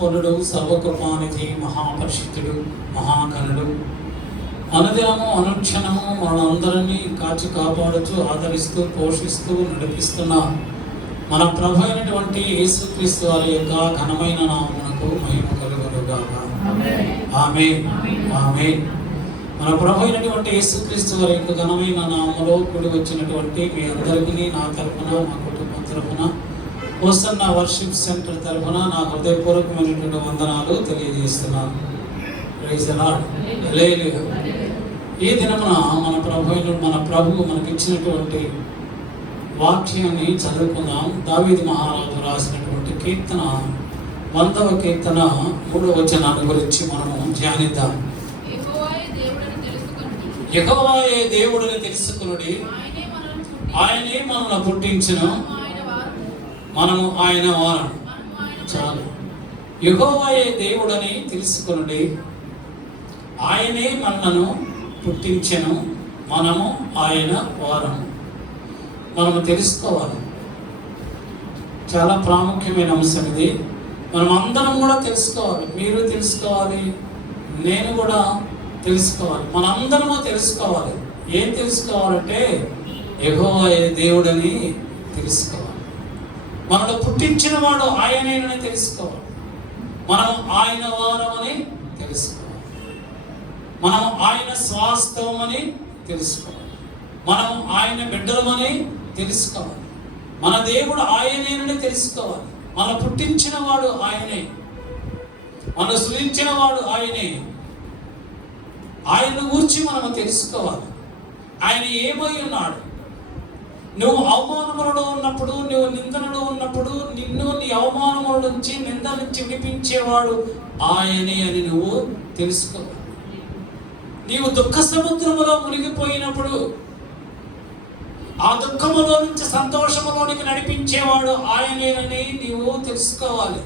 పురుడు సర్వకృపానిధి మహాపరిషితుడు మహాగణుడు అనుదినము అనుక్షణము మనందరినీ కాచి కాపాడుతూ ఆదరిస్తూ పోషిస్తూ నడిపిస్తున్న మన ప్రభు అయినటువంటి యేసుక్రీస్తు వారి యొక్క ఘనమైన నామమునకు మహిమ కలుగునుగాక. ఆమేన్ ఆమేన్. మన ప్రభు అయినటువంటి యేసుక్రీస్తు వారి యొక్క ఘనమైన నామములో కూడి వచ్చినటువంటి మీ అందరికీ నా తరఫున, మా కుటుంబం తరఫున, హోసన్నా వర్షిప్ సెంటర్ తరఫున నా హృదయపూర్వకమైనటువంటి వందనాలు తెలియజేస్తున్నాను. Praise the Lord. హల్లెలూయా. ఈ దినమున మన ప్రభువు మనకిచ్చినటువంటి వాక్యాన్ని చదువుకుందాం. దావీదు మహారాజు రాసినటువంటి కీర్తన 100వ కీర్తన 3వ వచనాన్ని గురించి మనము ధ్యానిద్దాం. యెహోవాయే దేవుడని తెలుసుకొనుడి, ఆయనే మనల్ని పుట్టించును, మనము ఆయన వారము. చాలు. యెహోవాయే దేవుడని తెలుసుకొనుడి, ఆయనే మనలను పుట్టించెను, మనము ఆయన వారము. మనము తెలుసుకోవాలి. చాలా ప్రాముఖ్యమైన అంశం ఇది. మనం అందరం కూడా తెలుసుకోవాలి. మీరు తెలుసుకోవాలి, నేను కూడా తెలుసుకోవాలి, మనందరము తెలుసుకోవాలి. ఏం తెలుసుకోవాలంటే యెహోవాయే దేవుడని తెలుసుకోవాలి. మనల్ని పుట్టించిన వాడు ఆయనేనని తెలుసుకోవాలి. మనం ఆయన వారమని తెలుసుకోవాలి. మనం ఆయన స్వాస్థవమని తెలుసుకోవాలి. మనం ఆయన బిడ్డలమని తెలుసుకోవాలి. మన దేవుడు ఆయనేనని తెలుసుకోవాలి. మన పుట్టించిన వాడు ఆయనే, మన సృజించిన వాడు ఆయనే. ఆయన గురించి మనము తెలుసుకోవాలి. ఆయన ఏమై ఉన్నాడు. నువ్వు అవమానములలో ఉన్నప్పుడు, నువ్వు నిందనలో ఉన్నప్పుడు, నిన్ను నీ అవమానముల నుంచి, నింద నుంచి విడిపించేవాడు ఆయనే అని నువ్వు తెలుసుకోవాలి. నీవు దుఃఖ సముద్రములో మునిగిపోయినప్పుడు ఆ దుఃఖములో నుంచి సంతోషములోనికి నడిపించేవాడు ఆయనేనని నీవు తెలుసుకోవాలి.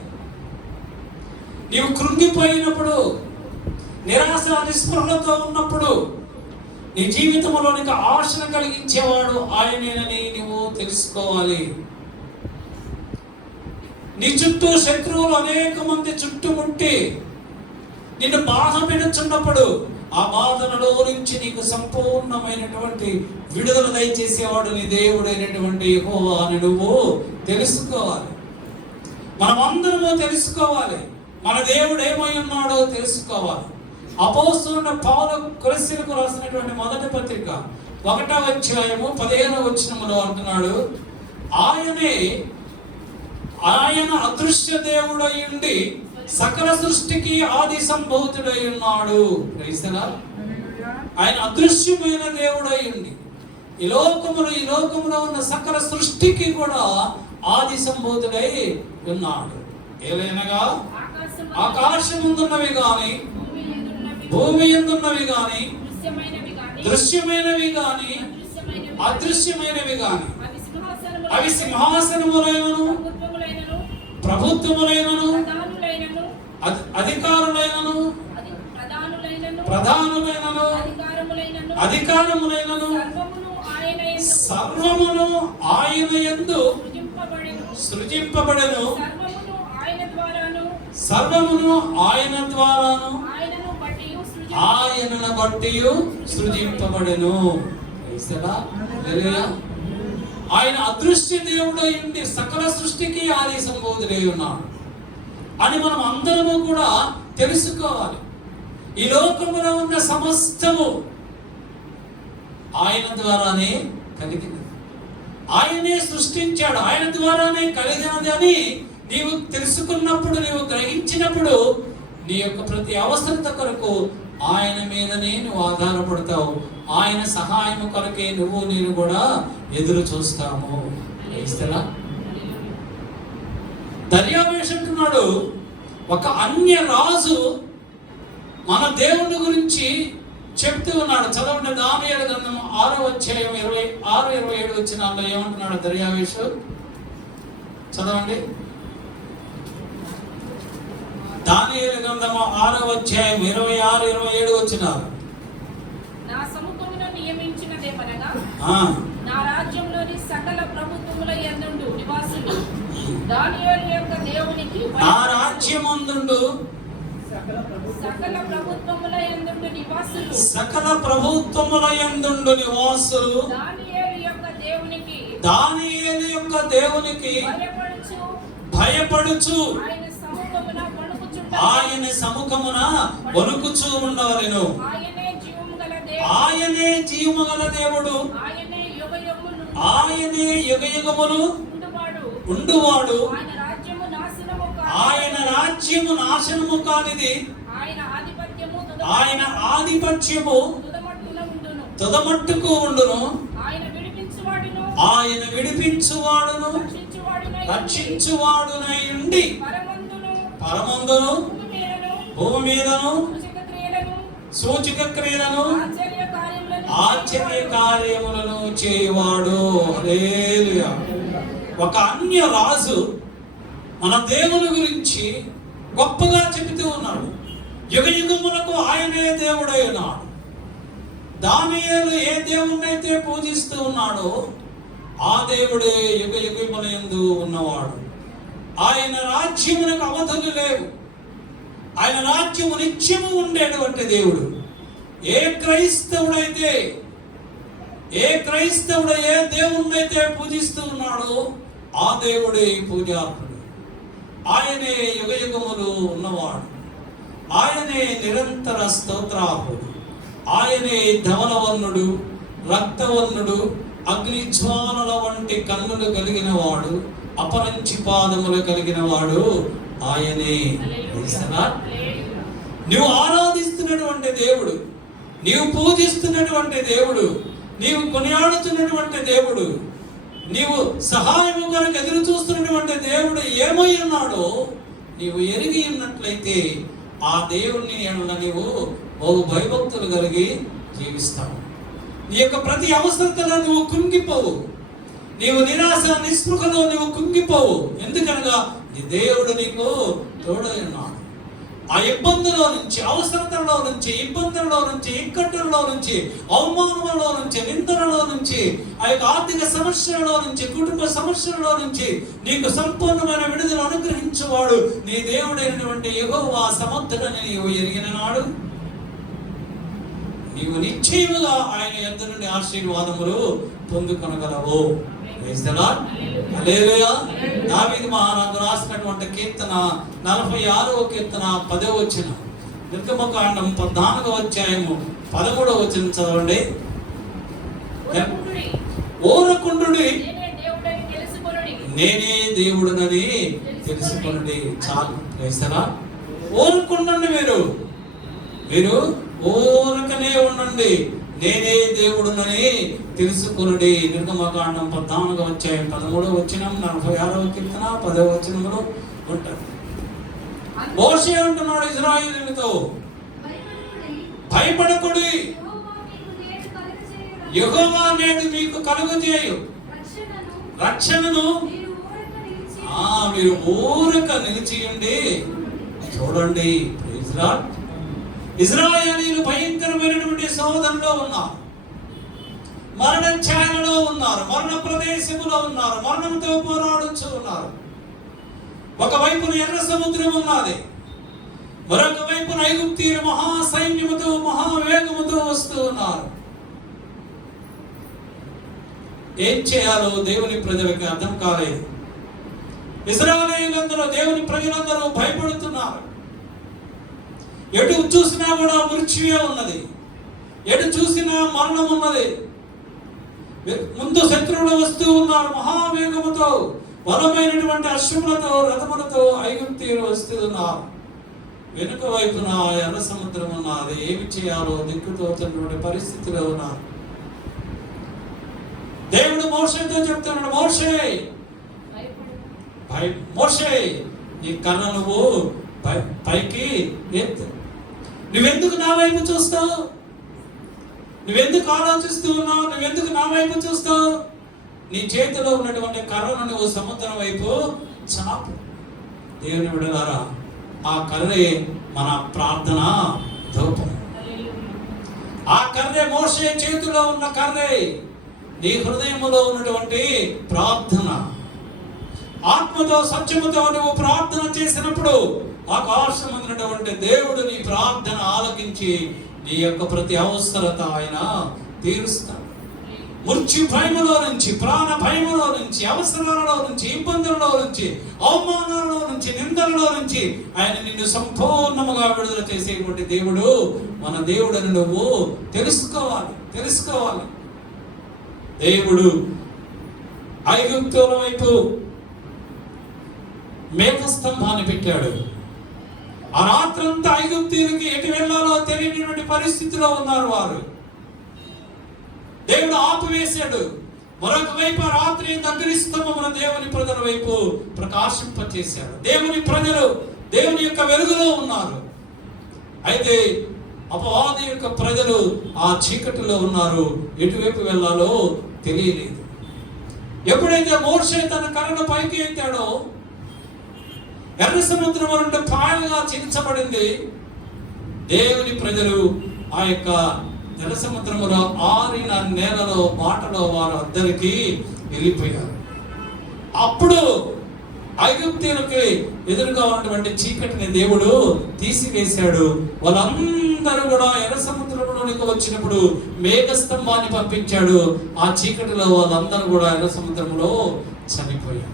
నీవు కృంగిపోయినప్పుడు, నిరాశ నిస్పృహలతో ఉన్నప్పుడు నీ జీవితంలోనికి ఆశను కలిగించేవాడు ఆయనేనని నువ్వు తెలుసుకోవాలి. నీ చుట్టూ శత్రువులు అనేక మంది చుట్టుముట్టి నిన్ను బాధ పెడుతున్నప్పుడు ఆ బాధలలో నుంచి నీకు సంపూర్ణమైనటువంటి విడుదల దయచేసేవాడు నీ దేవుడైనటువంటి యెహోవా అని నువ్వు తెలుసుకోవాలి. మనమందరము తెలుసుకోవాలి. మన దేవుడు ఏమై ఉన్నాడో తెలుసుకోవాలి. అపోస్తలుడైన పౌలు కొరింథీయులకు రాసినటువంటి మొదటి పత్రిక 1వ అధ్యాయము 15వ వచనములో అంటున్నాడు, ఆయన అదృశ్య దేవుడై ఉండి సకల సృష్టికి ఆది సంభూతుడై ఉన్నాడు. ఆయన అదృశ్యమైన దేవుడై ఉండి ఈ లోకములో ఉన్న సకల సృష్టికి కూడా ఆది సంభూతుడై ఉన్నాడు. ఏలైనగా ఆకాశముందున్నవి గాని, భూమి యందున్నవి గాని, దృశ్యమైనవి గాని, అదృశ్యమైనవి గాని, అవి సింహాసనములైనను, ప్రభుత్వములైనను, అధికారులైనను, ప్రధానులైనను, అధికారములైనను, సర్వమును ఆయన యందు సృజింపబడెను, సర్వమును ఆయన ద్వారాను ఆయనను బట్టి సృజింపబడెను. ఆయన అదృశ్య దేవుడై ఉండి సకల సృష్టికి ఆది సంభూతుడై ఉన్నాడు అని మనం అందరము కూడా తెలుసుకోవాలి. ఈ లోకములో ఉన్న సమస్తము ఆయన ద్వారానే కలిగినది. ఆయనే సృష్టించాడు, ఆయన ద్వారానే కలిగినది అని నీవు తెలుసుకున్నప్పుడు, నీవు గ్రహించినప్పుడు నీ యొక్క ప్రతి అవసరత కొరకు ఆయన మీదనే నువ్వు ఆధారపడతావు. ఆయన సహాయం కొరకే నేను కూడా ఎదురు చూస్తాము. దర్యావేషు అంటున్నాడు, ఒక అన్య రాజు మన దేవుని గురించి చెప్తూ ఉన్నాడు. చదవండి, దానియేలు గ్రంథం 6వ అధ్యాయం 26-27 వచనాల్లో ఏమంటున్నాడు దర్యావేషు? చదవండి. దానియేలు గ్రంథం 6వ అధ్యాయం 26-27 వచనాలు. నా సముఖములో నియమించినదేమనగా నా రాజ్యంలోని సకల ప్రభుత్వముల యందు నివాసులు దానియేలు యొక్క దేవునికి నా రాజ్యమందుండు సకల ప్రభుత్వముల యందుండు నివాసులు సకల ప్రభుత్వముల యందుండు నివాసులు దానియేలు యొక్క దేవునికి దానియేలు యొక్క దేవునికి భయపడుచు ఆయన సముఖమున వణుకుచూ ఉండవలెను. ఆయనే జీవము గల దేవుడు, ఆయనే యుగయుగములు ఉండువాడు. ఆయన రాజ్యము నాశనము కానిది, ఆయన ఆధిపత్యము తుదమట్టుకు ఉండును. ఆయన విడిపించువాడును రక్షించువాడునై ఉండి పరమందును భూమి మీదను సూచక క్రియలను ఆశ్చర్య కార్యములను చేయువాడు. హల్లెలూయా. ఒక అన్య రాజు మన దేవుని గురించి గొప్పగా చెబుతూ ఉన్నాడు. యుగ యుగములకు ఆయనే దేవుడై ఉన్నాడు. దానియేలు ఏ దేవుణ్ణైతే పూజిస్తూ ఉన్నాడో ఆ దేవుడే యుగ యుగములందు ఉన్నవాడు. ఆయన రాజ్యమునకు అవధులు లేవు. ఆయన రాజ్యము నిత్యము ఉండేటువంటి దేవుడు. ఏ క్రైస్తవుడు ఏ దేవుణ్ణైతే పూజిస్తూ ఉన్నాడో ఆ దేవుడే పూజార్హుడు. ఆయనే యుగ యుగములు ఉన్నవాడు. ఆయనే నిరంతర స్తోత్రార్హుడు. ఆయనే ధవలవర్ణుడు, రక్తవర్ణుడు, అగ్నిజ్వాలల వంటి కన్నులు కలిగిన వాడు, అపరంచి పాదములు కలిగిన వాడు ఆయనే. నువ్వు ఆరాధిస్తున్నటువంటి దేవుడు, నీవు పూజిస్తున్నటువంటి దేవుడు, నీవు కొనియాడుతున్నటువంటి దేవుడు, నీవు సహాయము కొరకు ఎదురు చూస్తున్నటువంటి దేవుడు ఏమై ఉన్నాడో నీవు ఎరిగి ఉన్నట్లయితే ఆ దేవుణ్ణి నీవు బహు భయభక్తులు కలిగి జీవిస్తావు. నీ యొక్క ప్రతి అవసరతలో నువ్వు కుంగిపోవు. నీవు నిరాశ నిస్పృహలో నువ్వు కుంగిపోవు. ఎందుకనగా నీ దేవుడు నీకు తోడై ఉన్నాడు. ఆ ఇబ్బందులో నుంచి, అవసరతల్లో నుంచి, ఇబ్బందుల్లో నుంచి, ఇక్కట్టుల్లో నుంచి, అవమానంలో నుంచి, నిందలలో నుంచి, ఆ యొక్క ఆర్థిక సమస్యలలో నుంచి, కుటుంబ సమస్యలలో నుంచి నీకు సంపూర్ణమైన విడుదల అనుగ్రహించేవాడు నీ దేవుడైనటువంటి యెహోవా సమర్థుడని నీవు ఎరిగిన నాడు నీవు నిశ్చయముగా ఆయన యొద్ద నుండి ఆశీర్వాదములు పొందుకొనగలవు. హల్లెలూయా. దావీదు మహారాజు రాసినటువంటి కీర్తన 46వ కీర్తన 10వ వచనం, నిర్గమకాండం 14వ అధ్యాయము 13వ వచనం చదవండి. ఓరకుండుడి, నేనే దేవుడునని తెలుసుకొనుడి. చాలు. ఓరకుండండి. మీరు ఓరకనే ఉండండి. నేనే దేవుడునని తెలుసుకొనుడి. నిర్గమకాండం 14వ అధ్యాయం 13వ వచనం, 46వ కీర్తన 10వ వచనంలో ఉంటారు. మోషే అంటున్నాడు ఇశ్రాయేలీయులతో, భయపడకుడి, యెహోవా నేడు మీకు కలుగజేయు రక్షణను. మీరు ఊరక నిలిచియుండి చూడండి. ఇశ్రాయేలీయులు భయంకరమైనటువంటి శోధనలో ఉన్నారు, మరణ ఛాయలో ఉన్నారు, మరణ ప్రదేశములో ఉన్నారు, మరణంతో పోరాడుతూ ఉన్నారు. ఒకవైపున ఎర్ర సముద్రం ఉన్నది, మరొక వైపున ఐగుప్తీయులు మహాసైన్యముతో మహావేగముతో వస్తూ ఉన్నారు. ఏం చేయాలో దేవుని ప్రజలకు అర్థం కాలేదు. ఇశ్రాయేలీయులందరూ, దేవుని ప్రజలందరూ భయపడుతున్నారు. ఎటు చూసినా కూడా మృత్యువే ఉన్నది, ఎటు చూసినా మరణం ఉన్నది. ముందు శత్రువులు వస్తూ ఉన్నారు మహావేగముతో, బలమైనటువంటి అశ్వములతో, రథములతో ఐగుప్తీయులు వస్తూ ఉన్నారు. వెనుక వైపున ఎర్ర సముద్రం ఉన్నది. ఏమి చేయాలో దిక్కుతోచున్నటువంటి పరిస్థితిలో ఉన్నారు. దేవుడు మోషేతో చెప్తున్నాడు, మోషే నీ కర్ర నువ్వు పైకి ఎత్తు. నువ్వెందుకు నా వైపు చూస్తావు? నువ్వెందుకు ఆలోచిస్తూ ఉన్నావు? నువ్వెందుకు నా వైపు చూస్తావు? నీ చేతిలో ఉన్నటువంటి కర్రను నువ్వు సముద్రం వైపు చాపు. దేవుని బిడ్డలారా, ఆ కర్రే మన ప్రార్థన ధూపం. ఆ కర్రే మోషే చేతిలో ఉన్న కర్రే నీ హృదయంలో ఉన్నటువంటి ప్రార్థన. ఆత్మతో సత్యముతో నువ్వు ప్రార్థన చేసినప్పుడు ఆకాశమందున్నటువంటి దేవుడు నీ ప్రార్థన ఆలకించి నీ యొక్క ప్రతి అవసరత ఆయన తీరుస్తాడు. మృత్యు భయములో నుంచి, ప్రాణ భయములో నుంచి, అవసరాలలో నుంచి, ఇబ్బందులలో నుంచి, అవమానాలలో నుంచి, నిందలలో నుంచి ఆయన నిన్ను సంపూర్ణముగా విడుదల చేసేటువంటి దేవుడు మన దేవుడని నువ్వు తెలుసుకోవాలి. దేవుడు ఐగుప్తుల వైపు మేఘస్తంభాన్ని పెట్టాడు. ఆ రాత్రంతా ఐగుప్తీయులకి ఎటు వెళ్ళాలో తెలియనటువంటి పరిస్థితిలో ఉన్నారు వారు. దేవుడు ఆపివేశాడు. మరొక వైపు ఆ రాత్రి దగ్గరిస్తమమున దేవుని ప్రజల వైపు ప్రకాశింపచేశాడు. దేవుని ప్రజలు దేవుని యొక్క వెలుగులో ఉన్నారు. అయితే అపవాది యొక్క ప్రజలు ఆ చీకటిలో ఉన్నారు. ఎటువైపు వెళ్ళాలో తెలియలేదు. ఎప్పుడైతే మోషే తన కర్రను పైకి ఎత్తాడో ఎర్ర సముద్రం రెండు పాయలుగా చీల్చబడింది. దేవుని ప్రజలు ఆ యొక్క ఎర్ర సముద్రములో ఆరిన నేలలో బాటలో వారు అందరికీ వెళ్ళిపోయారు. అప్పుడు ఐగుప్తీయులకి ఎదురుగా ఉన్నటువంటి చీకటిని దేవుడు తీసివేశాడు. వాళ్ళందరూ కూడా ఎర్ర సముద్రంలోనికి వచ్చినప్పుడు మేఘస్తంభాన్ని పంపించాడు. ఆ చీకటిలో వాళ్ళందరూ కూడా ఎర్ర సముద్రంలో చనిపోయారు.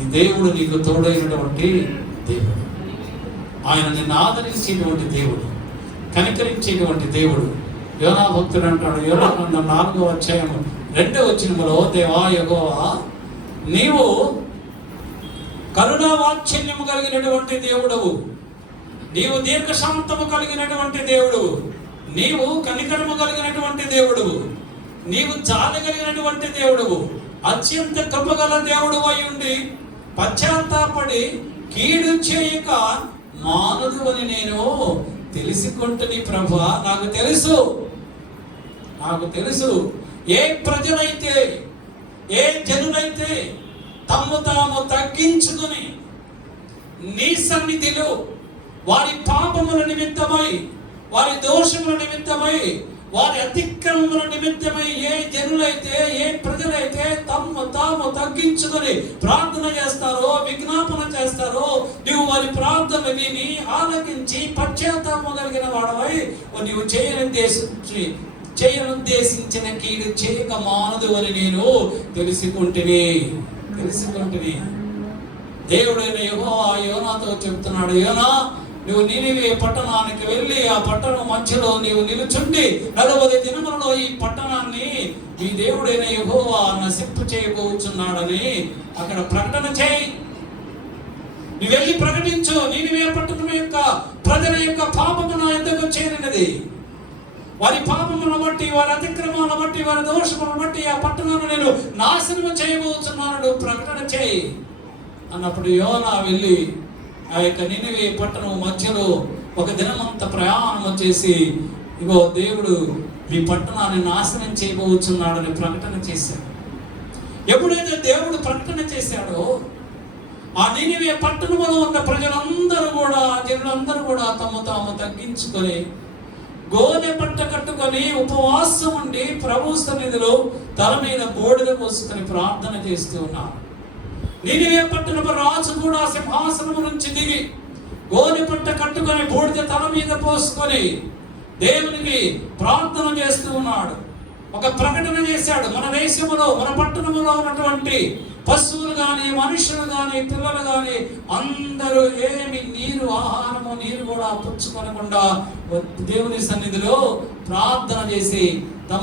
ఈ దేవుడు నీకు తోడైనటువంటి దేవుడు. ఆయన నిన్ను ఆదరించేటువంటి దేవుడు, కనికరించేటువంటి దేవుడు. యోనా భక్తుడు అంటాడు, యోనా 4వ అధ్యాయము 2వ వచనములో, దేవా యెహోవా నీవు కరుణా వాత్సల్యము కలిగినటువంటి దేవుడవు, నీవు దీర్ఘశాంతము కలిగినటువంటి దేవుడవు, నీవు కనికరము కలిగినటువంటి దేవుడవు, నీవు జాలి కలిగినటువంటి దేవుడవు, అత్యంత కృపగల దేవుడు అయి ఉండి పశ్చాత్తాపడి కీడు చేయక మానదు అని నేను తెలుసుకుంటుని ప్రభువా. నాకు తెలుసు ఏ ప్రజలైతే, ఏ జనులైతే తమ్ము తాము తగ్గించుకుని నీ సన్నిధిలో వారి పాపముల నిమిత్తమై, వారి దోషముల నిమిత్తమై, వారి అతిక్రమముల నిమిత్తమై ఏ జనులైతే, ఏ ప్రజలైతే తమ్ము తాము తగ్గించుకొని ప్రార్థన చేస్తారో, విజ్ఞాపన చేస్తారో, నీవు వారి ప్రార్థన విని ఆలకించి పశ్చాత్తాపము కలిగిన వాడవై నీవు చేయనుద్దేశించిన కీడు చేయక మానదు అని నేను తెలుసుకుంటుని. దేవుడైన యెహోవా యోనాతో చెప్తున్నాడు, యోనా నువ్వు నినివే పట్టణానికి వెళ్ళి ఆ పట్టణం మధ్యలో నీవు నిలుచుండి 40 దినములలో ఈ పట్టణాన్ని ఈ దేవుడైన యెహోవా నశింపు చేయబోచున్నాడని అక్కడ ప్రకటన చేయి. నువ్వు వెళ్ళి ప్రకటించు. నినివే పట్టణం యొక్క ప్రజల యొక్క పాపము నా యొద్దకు చేరినది. వారి పాపమును బట్టి, వారి అతిక్రమాలను బట్టి, వారి దోషములను బట్టి ఆ పట్టణాన్ని నేను నాశనము చేయబోతున్నాను, ప్రకటన చేయి అన్నప్పుడు యోనా వెళ్ళి ఆ యొక్క నినివే పట్టణం మధ్యలో ఒక దినమంతా ప్రయాణం చేసి, ఇగో దేవుడు మీ పట్టణాన్ని నాశనం చేయబోచున్నాడని ప్రకటన చేశాడు. ఎప్పుడైతే దేవుడు ప్రకటన చేశాడో ఆ నినివే పట్టణంలో ఉన్న ప్రజలందరూ కూడా, జనులందరూ కూడా తమ తాము తగ్గించుకొని గోనె పట్ట కట్టుకొని ఉపవాసం ఉండి ప్రభు సన్నిధిలో తల మీద బూడిద పోసుకొని ప్రార్థన చేస్తూ ఉన్నారు. నినివే పట్టణపు రాజు కూడా సింహాసనము నుంచి దిగి గోనె పట్ట కట్టుకొని బూడిద తల మీద పోసుకొని దేవునికి ప్రార్థన చేస్తూ ఉన్నాడు. ఒక ప్రకటన చేశాడు. మన దేశంలో, మన పట్టణంలో ఉన్నటువంటి పశువులు కానీ, మనుషులు కానీ, పిల్లలు కానీ అందరూ ఏమి ఆహారము నీరు కూడా పుచ్చుకొనకుండా దేవుని సన్నిధిలో ప్రార్థన చేసి తమ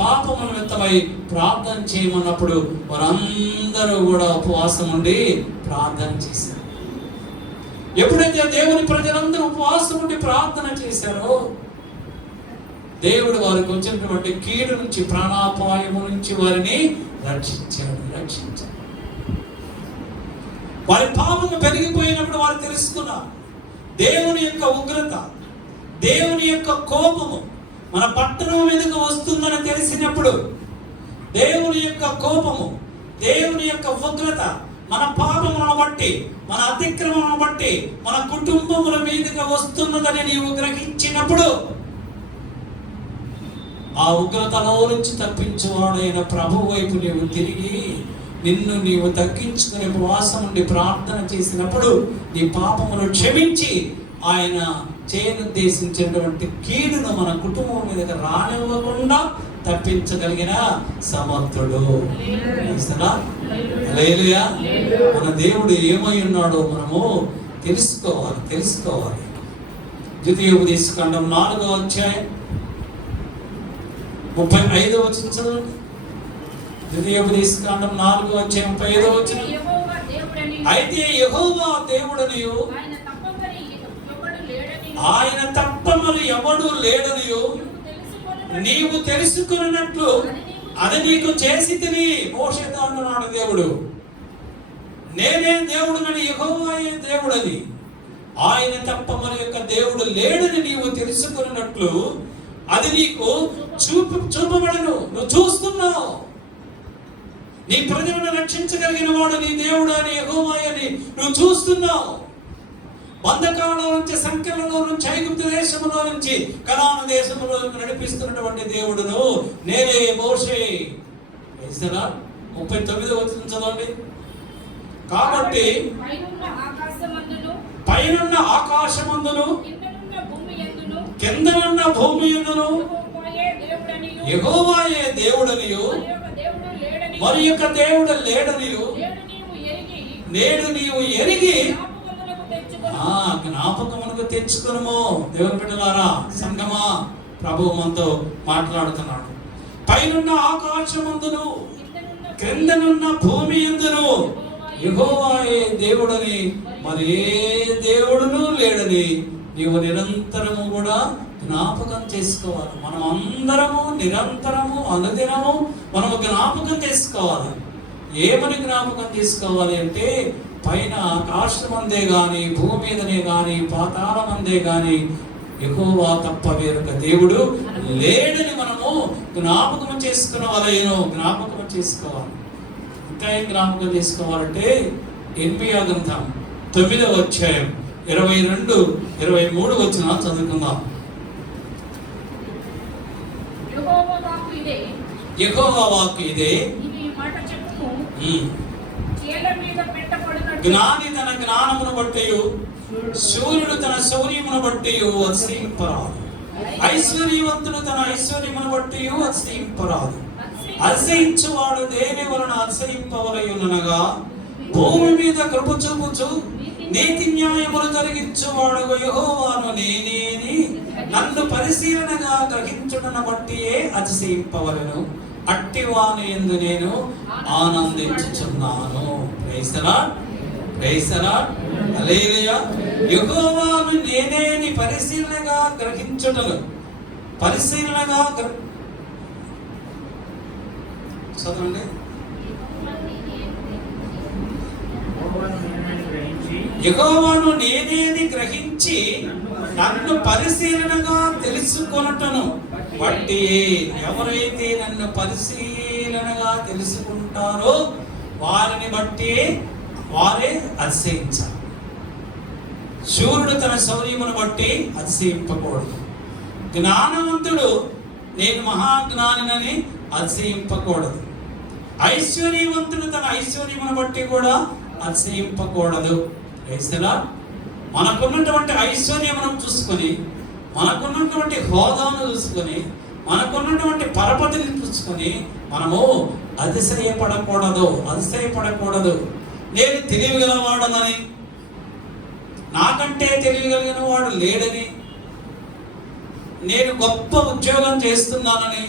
పాపముల నిమిత్తమై ప్రార్థన చేయమన్నప్పుడు వారందరూ కూడా ఉపవాసం ఉండి ప్రార్థన చేశారు. ఎప్పుడైతే దేవుని ప్రజలందరూ ఉపవాసం ఉండి ప్రార్థన చేశారో దేవుడు వారికి వచ్చినటువంటి కీడు నుంచి, ప్రాణాపాయము నుంచి వారిని రక్షించాడు. వారి పాపము పెరిగిపోయినప్పుడు వారు తెలుసుకున్నారు దేవుని యొక్క ఉగ్రత, దేవుని యొక్క కోపము మన పట్టణం మీదకు వస్తుందని తెలిసినప్పుడు దేవుని యొక్క కోపము, దేవుని యొక్క ఉగ్రత మన పాపములను బట్టి, మన అతిక్రమములను బట్టి మన కుటుంబముల మీదకి వస్తున్నదని నీవు గ్రహించినప్పుడు ఆ ఉగ్రతలో నుంచి తప్పించువాడైన ప్రభు వైపు నీవు తిరిగి నిన్ను నీవు తగ్గించుకుని ఉపవాసం నుండి ప్రార్థన చేసినప్పుడు నీ పాపమును క్షమించి ఆయన చేయనుద్దేశించినటువంటి కీడును మన కుటుంబం మీదకి రానివ్వకుండా తప్పించగలిగిన సమర్థుడు. హల్లెలూయా. మన దేవుడు ఏమై ఉన్నాడో మనము తెలుసుకోవాలి. ద్వితీయోపదేశకాండం 4వ అధ్యాయం 35వ వచనం చదవండి. ద్వితీయోపదేశకాండం 4వ అధ్యాయం 35వ వచనం. అయితే యెహోవా దేవుడనియు ఆయన తప్ప మరి ఎవడు లేడనియు నీవు తెలుసుకున్నట్లు అది నీకు చేసి తిని. మోషేతో అంటున్నాడు దేవుడు, నేనే దేవుడునని, యెహోవాయే దేవుడని, ఆయన తప్ప మరి యొక్క దేవుడు లేడని నీవు తెలుసుకున్నట్లు అది నీకు చూపబడను. నువ్వు చూస్తున్నావు. నీ ప్రజలను రక్షించగలిగిన వాడు నీ దేవుడు అని, యెహోవాయని నువ్వు చూస్తున్నావు. బంధకాల నుంచి, సంఖ్యలలో నుంచి, ఐగుప్తు దేశంలో నుంచి కనాను దేశంలో నడిపిస్తున్నటువంటి దేవుడును నేనే. మోషే 39వ వచనం చదవండి. కాబట్టి పైనున్న ఆకాశమందును కిందనున్న భూమి యందును యెహోవాయే దేవుడనియు మరి యొక్క దేవుడు లేడనియు నేడు నీవు ఎరిగి జ్ఞాపకమునకు తెచ్చుకొనుము. దేవుని బిడ్డలారా, సంగమా, ప్రభువు మనతో మాట్లాడుతున్నాడు. పైనున్న ఆకాశమందును క్రిందనున్న భూమి యందును యెహోవాయే దేవుడని మరి ఏ దేవుడును లేడని నీవు నిరంతరము కూడా జ్ఞాపకం చేసుకోవాలి. మనం అందరము నిరంతరము అనుదినము మనము జ్ఞాపకం చేసుకోవాలి. ఏమని జ్ఞాపకం చేసుకోవాలి అంటే, పైన ఆకాశమందే గాని, భూమి మీదనే గాని, పాతాళమందే గాని యెహోవా తప్ప వేరొక దేవుడు లేడని మనము జ్ఞాపకం చేసుకున్నవాళ్ళను జ్ఞాపకం చేసుకోవాలి. ఇంకా ఏం జ్ఞాపకం చేసుకోవాలంటే, ఇర్మీయా గ్రంథం 9వ అధ్యాయం 22, 23 వచనాలు చదువుకుందాం. యెహోవా వాక్కు ఇదే, జ్ఞాని తన జ్ఞానమును బట్టియు శూరుడు తన శౌర్యమును బట్టియు అతిశయింపరాదు. ఐశ్వర్యవంతుడు తన ఐశ్వర్యమును బట్టియు అతిశయింపరాదు. అతిశయించువాడు దేని వలన అతిశయింపవలయునగా, భూమి మీద కృప చూపుచు నీతి న్యాయములు జరిగించువాడు యెహోవాను నేనేని నన్ను పరిశీలనగా గ్రహించుటను బట్టియే అతిశయింపవలెను. అట్టివాని యందు నేను ఆనందించుచున్నాను. Praise the Lord, praise the Lord, hallelujah. యెహోవాను నేనేని పరిశీలనగా గ్రహించుటను, పరిశీలనగా చదవండి. యెహోవాను నేనేని గ్రహించి నన్ను పరిశీలనగా తెలుసుకొనుటను బట్టి, ఎవరైతే నన్ను పరిశీలనగా తెలుసుకుంటారో వారిని బట్టి వారే అతిశయించాలి. శూరుడు తన శౌర్యమును బట్టి అతిశయింపకూడదు. జ్ఞానవంతుడు నేను మహాజ్ఞానినని అతిశయింపకూడదు. ఐశ్వర్యవంతుడు తన ఐశ్వర్యమును బట్టి కూడా అతిశయింపకూడదు. మనకున్నటువంటి ఐశ్వర్యమును చూసుకొని, మనకున్నటువంటి హోదాను చూసుకొని, మనకున్నటువంటి పరపతిని చూసుకొని మనము అతిశయపడకూడదు. నేను తెలియగలవాడనని, నాకంటే తెలియగలిగిన వాడు లేడని, నేను గొప్ప ఉద్యోగం చేస్తున్నానని,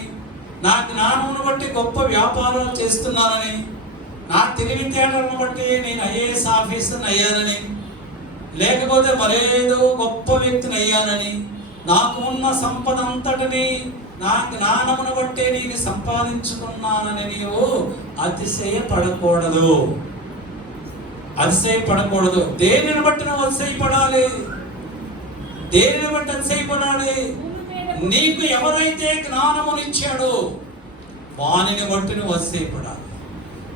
నా జ్ఞానమును బట్టి గొప్ప వ్యాపారాలు చేస్తున్నానని, నా తెలివితేటలను బట్టి నేను ఐఏఎస్ ఆఫీసర్ని అయ్యానని, లేకపోతే మరేదో గొప్ప వ్యక్తిని అయ్యానని, నాకు ఉన్న సంపద అంతటిని నా జ్ఞానమును బట్టి నేను సంపాదించుకున్నానని నీవు అతిశయపడకూడదు. దేనిని బట్టి నువ్వు అతిశయపడాలి? దేనిని బట్టి అతిశయపడాలి? నీకు ఎవరైతే జ్ఞానమునిచ్చాడో వానిని బట్టి నువ్వు అతిశయపడాలి.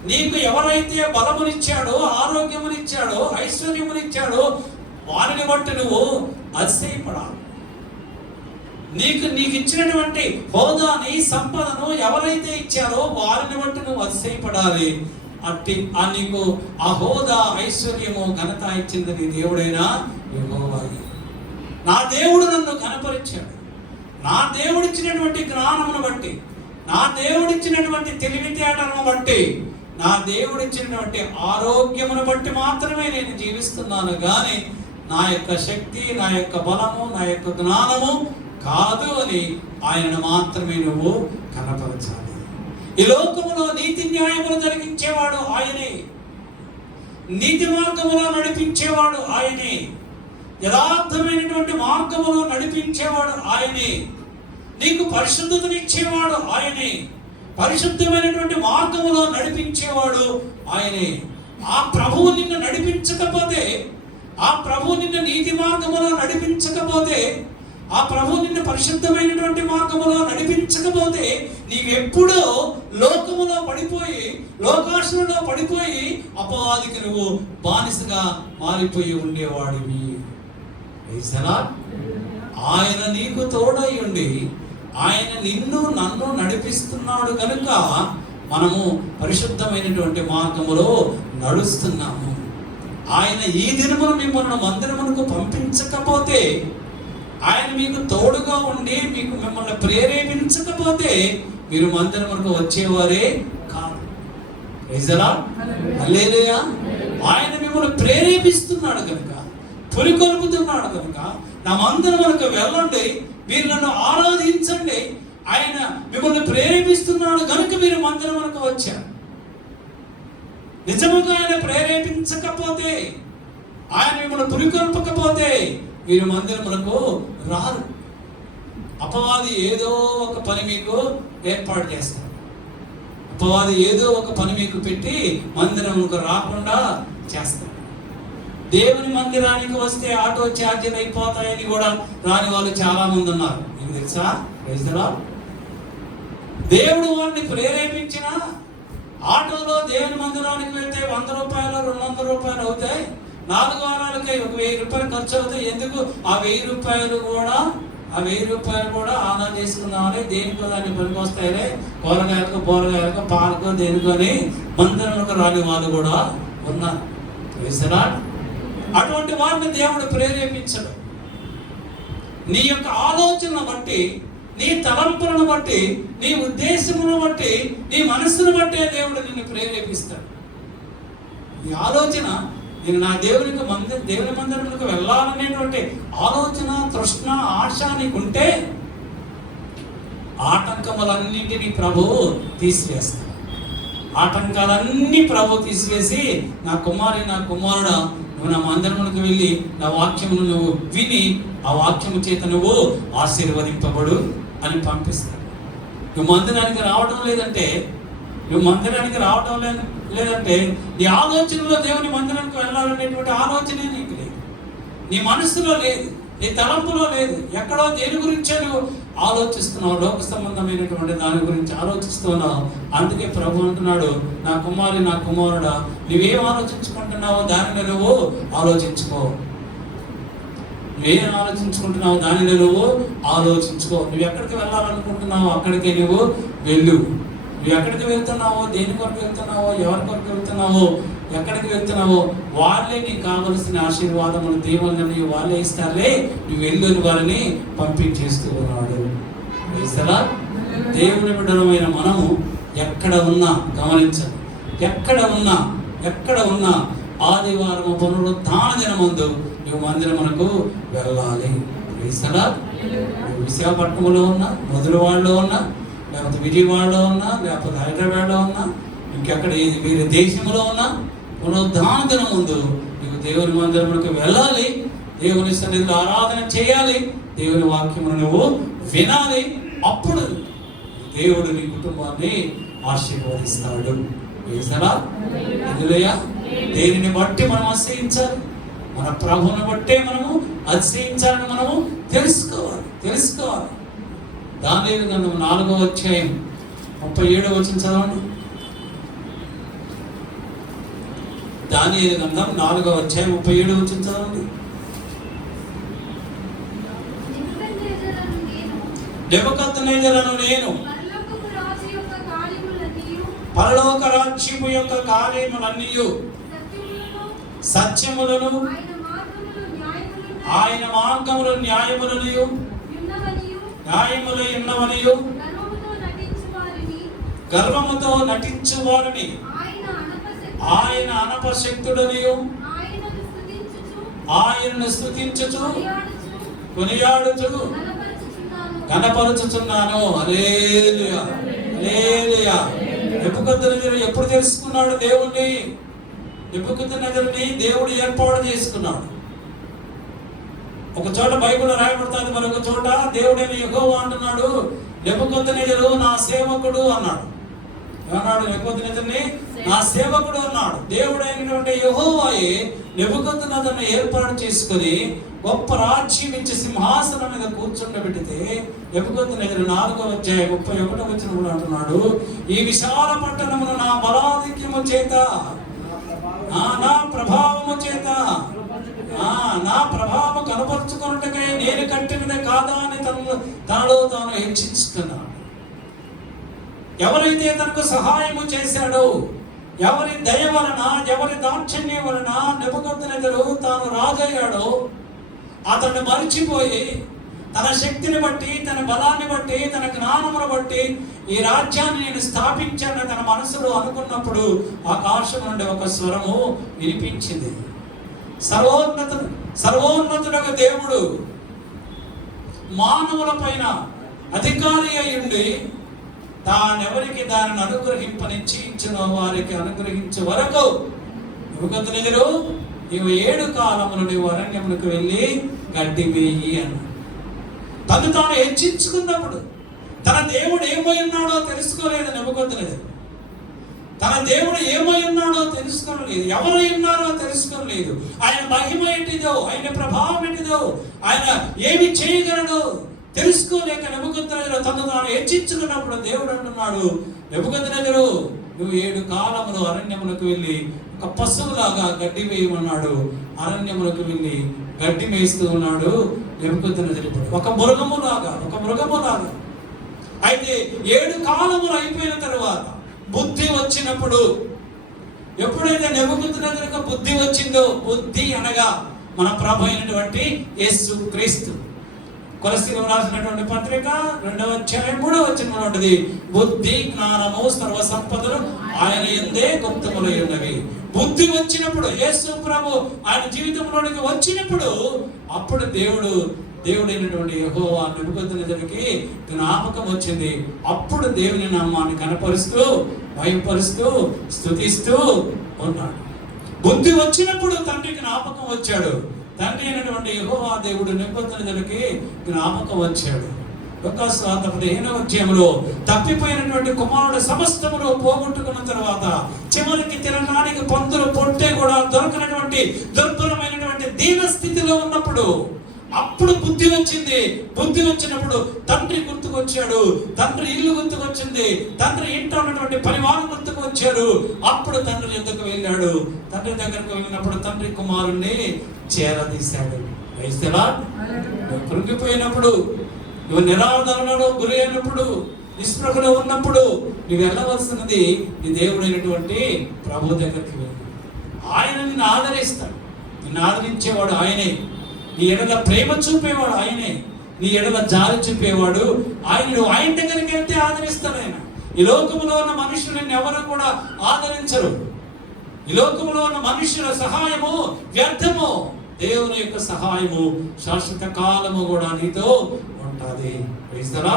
నీకు ఎవరైతే బలమునిచ్చాడో, ఆరోగ్యమునిచ్చాడో, ఐశ్వర్యమునిచ్చాడో వారిని బట్టి నువ్వు అతిశయపడాలి. నీకు ఇచ్చినటువంటి హోదాని, సంపదను ఎవరైతే ఇచ్చారో వారిని బట్టి నువ్వు అతిశయపడాలి. నీకు ఆ హోదా, ఐశ్వర్యము, ఘనత ఇచ్చింది నీ దేవుడైనా యెహోవాయే. నా దేవుడు నన్ను ఘనపరిచాడు. నా దేవుడిచ్చినటువంటి జ్ఞానమును బట్టి, నా దేవుడిచ్చినటువంటి తెలివితేటలను బట్టి, నా దేవుడిచ్చినటువంటి ఆరోగ్యమును బట్టి మాత్రమే నేను జీవిస్తున్నాను కానీ నా యొక్క శక్తి, నా యొక్క బలము, నా యొక్క జ్ఞానము కాదు అని ఆయనను మాత్రమే నువ్వు కనపరచాలి. ఈ లోకములో నీతి న్యాయములు జరిగించేవాడు ఆయనే, నీతి మార్గములో నడిపించేవాడు ఆయనే, యథార్థమైనటువంటి మార్గములో నడిపించేవాడు ఆయనే, నీకు పరిశుద్ధతనిచ్చేవాడు ఆయనే, పరిశుద్ధమైనటువంటి మార్గములో నడిపించేవాడు ఆయనే. ఆ ప్రభువు నిన్ను నడిపించకపోతే, ఆ ప్రభువు నిన్ను నీతి మార్గములో నడిపించకపోతే, ఆ ప్రభువు నిన్ను పరిశుద్ధమైనటువంటి మార్గములో నడిపించకపోతే నీవెప్పుడో లోకములో పడిపోయి, లోకాశలో పడిపోయి అపవాదికి నువ్వు బానిసగా మారిపోయి ఉండేవాడివి. ఆయన నీకు తోడై ఉండి ఆయన నిన్ను నన్ను నడిపిస్తున్నాడు కనుక మనము పరిశుద్ధమైనటువంటి మార్గములో నడుస్తున్నాము. ఆయన ఈ దినమును మిమ్మల్ని మందిరమునకు పంపించకపోతే, ఆయన మీకు తోడుగా ఉండి మీకు మిమ్మల్ని ప్రేరేపించకపోతే మీరు మందిరమునకు వచ్చేవారే కాదు. హల్లెలూయా. ఆయన మిమ్మల్ని ప్రేరేపిస్తున్నాడు కనుక, పురికొల్పుతున్నాడు కనుక నా మందిరమునకు వెళ్ళండి, మీరు నన్ను ఆరాధించండి, ఆయన మిమ్మల్ని ప్రేరేపిస్తున్నాడు కనుక మీరు మందిరమునకు వచ్చారు. నిజముగా ఆయన ప్రేరేపించకపోతే, ఆయన మిమ్మల్ని పురికొల్పకపోతే మీరు మందిరమునకు రారు. అపవాది ఏదో ఒక పని మీకు ఏర్పాటు చేస్తారు. అపవాది ఏదో ఒక పని మీకు పెట్టి మందిరమునకు రాకుండా చేస్తారు. దేవుని మందిరానికి వస్తే ఆటో ఛార్జీలు అయిపోతాయని కూడా రాని వాళ్ళు చాలా మంది ఉన్నారు. మీకు తెలుసా? దేవుడు వారిని ప్రేరేపించిన ఆటోలో దేవుని మందిరానికి వెళ్తే 100 రూపాయలు 200 రూపాయలు అవుతాయి. 4 వారాలకి 1000 రూపాయలు ఖర్చు అవుతాయి. ఎందుకు? ఆ 1000 రూపాయలు కూడా ఆదా చేసుకుందామని, దేనికో దాన్ని పనికొస్తాయిలే, కూరగాయలకు పాలకు దేనికొని మందిరంలోకి రాని వాళ్ళు కూడా ఉన్నారు. అటువంటి వారిని దేవుడు ప్రేరేపించడు. నీ యొక్క ఆలోచన బట్టి, నీ తలంపులను బట్టి, నీ ఉద్దేశమును బట్టి, నీ మనస్సును బట్టే దేవుడు నిన్ను ప్రేరేపిస్తాడు. ఈ ఆలోచన, నేను నా దేవుని మందిరంలోకి వెళ్ళాలనేటువంటి ఆలోచన, తృష్ణ, ఆశ నీకుంటే ఆటంకములన్నింటినీ ప్రభువు తీసివేస్తాడు. ఆటంకాలన్నీ ప్రభు తీసివేసి, నా కుమారి, నా కుమారుడా, నువ్వు నా మందిరములకు వెళ్ళి నా వాక్యమును నువ్వు విని ఆ వాక్యము చేత నువ్వు ఆశీర్వదింపబడు అని పంపిస్తాడు. నువ్వు మందిరానికి రావడం లేదంటే నీ ఆలోచనలో దేవుని మందిరానికి వెళ్ళాలనేటువంటి ఆలోచనే నీకు లేదు, నీ మనస్సులో లేదు, నీ తలంపులో లేదు. ఎక్కడో దేని గురించో నువ్వు ఆలోచిస్తున్నావు, లోక సంబంధమైనటువంటి దాని గురించి ఆలోచిస్తున్నావు. అందుకే ప్రభు అంటున్నాడు, నా కుమారి, నా కుమారుడా, నువ్వేం ఆలోచించుకుంటున్నావో దానిని నువ్వు ఆలోచించుకో. నువ్వేం ఆలోచించుకుంటున్నావు దానిని నువ్వు ఆలోచించుకో. నువ్వు ఎక్కడికి వెళ్ళాలనుకుంటున్నావో అక్కడికి నువ్వు వెళ్ళు. నువ్వు ఎక్కడికి వెళ్తున్నావో, దేని కొరకు వెళ్తున్నావో, ఎవరి కొరకు వెళ్తున్నావో, ఎక్కడికి వెళ్తున్నావో వాళ్ళే నీకు కావలసిన ఆశీర్వాదములు, దీవెనలు వాళ్ళే ఇస్తారులే, నువ్వు వెళ్ళని వారిని పంపించేస్తూ ఉన్నాడు. దేవుని బిడ్డలమైన మనము ఎక్కడ ఉన్నా గమనించండి, ఎక్కడ ఉన్నా ఆదివారం పునరుత్థాన దినమందు నువ్వు మందిరమునకు వెళ్ళాలి. విశాఖపట్నంలో ఉన్నా, మధురవాడలో ఉన్నా, లేకపోతే విజయవాడలో ఉన్నా, లేకపోతే హైదరాబాద్లో ఉన్నా, ఇంకెక్కడ వేరే దేశంలో ఉన్నా, పునరుద్ధాన దినం ముందు నీవు దేవుని మందిరములకు వెళ్ళాలి, దేవుని సన్నిధిలో ఆరాధన చేయాలి, దేవుని వాక్యమును నువ్వు వినాలి. అప్పుడు దేవుడు నీ కుటుంబాన్ని ఆశీర్వదిస్తాడు. దేనిని బట్టి మనం అతిశయించాలి? మన ప్రభువుని బట్టే మనము అతిశయించాలని మనము తెలుసుకోవాలి. దానియేలు గ్రంథం 4వ అధ్యాయం 37వ వచనం చదవండి. దానియేలు గ్రంథం 4వ అధ్యాయం 37వ వచనం చదవండి. నెబుకద్నెజరును నేను పరలోకపు రాజు యొక్క కార్యములన్నీయు, పరలోక రాజ్యము యొక్క కార్యములన్నీయు సత్యములను, సత్యములను ఆయన మార్గములు న్యాయములను న్యాయములు యున్నవనియు, ఉన్నవనియు గర్వముతో నటించు వారిని ఆయన అనపశక్తుడనియు ఆయనను స్తుతించుచు కొనియాడుచు కనపరుచుచున్నాను. హల్లెలూయా, హల్లెలూయా. నెబుకద్నెజరు ఎప్పుడు తెలుసుకున్నాడు దేవుణ్ణి? నెబుకద్నెజరుని దేవుడు ఏర్పాటు చేసుకున్నాడు. ఒక చోట బైబిల్లో రాయబడుతుంది, మరొక చోట దేవుడైన యెహోవా అంటున్నాడు, నెబుకద్నెజరు నా సేవకుడు అన్నాడు. ఏమన్నాడు? నెబుకద్నెజరుని నా సేవకుడు అన్నాడు. దేవుడైనటువంటి యెహోవాయే నెబుకద్నెజరుని ఏర్పాటు చేసుకొని గొప్ప రాజ్యం ఇచ్చి సింహాసనం మీద కూర్చుండబెడితే నెబుకద్నెజరు 4వ అధ్యాయం 31వ వచనంలో అంటున్నాడు, ఈ విశాల పట్టణమును నా బలాధిక్యము చేత, నా ప్రభావము చేత, నా ప్రభావం కనపరుచుకున్నట్టుగా నేను కట్టినదే కాదా అని తనలో తాను హెచ్చించుకున్నాడు. ఎవరైతే తనకు సహాయము చేశాడో, ఎవరి దయ వలన, ఎవరి దాక్షిణ్యం వలన నెబుకద్నెజరు తాను రాజయ్యాడో, అతన్ని మరిచిపోయి తన శక్తిని బట్టి, తన బలాన్ని బట్టి, తన జ్ఞానమును బట్టి ఈ రాజ్యాన్ని నేను స్థాపించానని తన మనసులో అనుకున్నప్పుడు ఆకాశం నుండి ఒక స్వరము వినిపించింది. సర్వోన్నతుడకు దేవుడు మానవుల పైన అధికారి అయ్యుండి తానెవరికి దానిని అనుగ్రహింపనిచ్చి ఇచ్చినో వారికి అనుగ్రహించే వరకు నెబుకద్నెజరు నీవు 7 కాలములు నీవు అరణ్యములకు వెళ్ళి గడ్డి వేయి అన్నాడు. తను తాను హెచ్చించుకున్నప్పుడు తన దేవుడు ఏమై ఉన్నాడో తెలుసుకోలేదు నెబుకద్నెజరు. తన దేవుడు ఏమై ఉన్నాడో తెలుసుకోలేదు, ఎవరై ఉన్నారో తెలుసుకోలేదు, ఆయన మహిమ ఏంటిదో, ఆయన ప్రభావం ఏంటిదో, ఆయన ఏమి చేయగలడో తెలుసుకోలేక నెబుకద్నెజరు తను తాను హెచ్చించుకున్నప్పుడు దేవుడు అంటున్నాడు, నెబుకద్నెజరు నువ్వు 7 కాలములు అరణ్యములకు వెళ్ళి ఒక పశువులాగా గడ్డి వేయమన్నాడు. అరణ్యములకు వెళ్ళి గడ్డి మేస్తూ ఉన్నాడు నెబుకద్నెజరు. ఒక మృగములాగా. అయితే 7 కాలములు అయిపోయిన తరువాత బుద్ధి వచ్చినప్పుడు, ఎప్పుడైతే నెబుకద్నెజరుకు బుద్ధి వచ్చిందో, బుద్ధి అనగా మన ప్రభు అయినటువంటి యేసు క్రీస్తు. కొలస్సీలకు రాసినటువంటి పత్రిక 2వ అధ్యాయం 3వ వచనంలో ఉంటుంది, బుద్ధి జ్ఞానము సర్వ సంపదలు ఆయన యందే గుప్తములై ఉన్నవి. బుద్ధి వచ్చినప్పుడు, యేసు ప్రభు ఆయన జీవితంలోనికి వచ్చినప్పుడు, అప్పుడు దేవుడైనటువంటి యెహోవా నెబుకద్నెజరుకి జ్ఞాపకం వచ్చింది. అప్పుడు దేవుని నామాన్ని కనపరుస్తూ, భయపరుస్తూ, స్తుతిస్తూ ఉన్నాడు. బుద్ధి వచ్చినప్పుడు తండ్రికి జ్ఞాపకం వచ్చాడు. తండ్రి అయినటువంటి యెహోవా దేవుడు నెబుకద్నెజరుకి జ్ఞాపకం వచ్చాడు. లూకాసు వార్త 15వ అధ్యాయంలో తప్పిపోయినటువంటి కుమారుడు సమస్తమును పోగొట్టుకున్న తర్వాత చివరికి తినడానికి పందులు పొట్టే కూడా దొరకనటువంటి దుర్బలమైనటువంటి దీన స్థితిలో ఉన్నప్పుడు అప్పుడు బుద్ధి వచ్చింది. బుద్ధి వచ్చినప్పుడు తండ్రి గుర్తుకొచ్చాడు, తండ్రి ఇల్లు గుర్తుకొచ్చింది, తండ్రి ఇంట్లో ఉన్నటువంటి పరివారం గుర్తుకు వచ్చాడు. అప్పుడు తండ్రి దగ్గరకు వెళ్ళాడు. తండ్రి దగ్గరకు వెళ్ళినప్పుడు తండ్రి కుమారుణ్ణి చేరదీశాడు. క్రైస్తవా, నువ్వు కృంగిపోయినప్పుడు, నువ్వు నిరాదరణలో గురి అయినప్పుడు, నిస్పృహలో ఉన్నప్పుడు నువ్వు వెళ్ళవలసినది నీ దేవుడైనటువంటి ప్రభు దగ్గరికి వెళ్ళి ఆయన నిన్ను ఆదరిస్తాడు. నిన్ను ఆదరించేవాడు ఆయనే. నీ ఎడల ప్రేమ చూపేవాడు ఆయనే. నీ ఎడల జాలి చూపేవాడు ఆయన. నువ్వు ఆయన దగ్గరికి వెళ్తే ఆదరిస్తాడు ఆయన. ఈ లోకంలో ఉన్న మనుషులు నిన్ను ఎవరు కూడా ఆదరించరు. ఈ లోకంలో ఉన్న మనుషుల సహాయము వ్యర్థము. దేవుని యొక్క సహాయము శాశ్వత కాలము కూడా నీతో ఉంటుంది. క్రైస్తవా,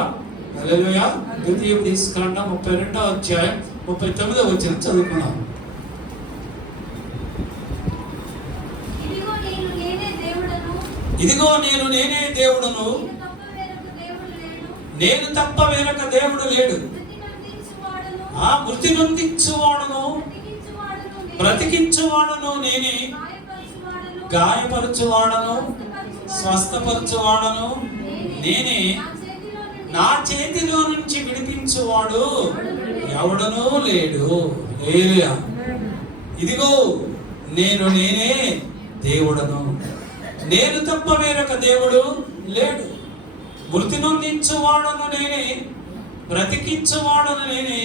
హల్లెలూయా. ద్వితీయోపదేశకాండం 32వ అధ్యాయం 39వ వచనం చదువుకున్నాం. ఇదిగో నేనే దేవుడను, నేను తప్ప వేరొక దేవుడు లేడు. మృతి నొందించువాడును, బ్రతికించువాడును నేనే, గాయపరచువాడను, స్వస్థపరచువాడను నేనే, నా చేతిలో నుంచి విడిపించువాడు ఎవడనూ లేడు. హల్లెలూయా. ఇదిగో నేనే దేవుడను, నేను తప్ప వేరొక దేవుడు లేడు. మృతి నొందించువాడను నేనే, బ్రతికించువాడను నేనే,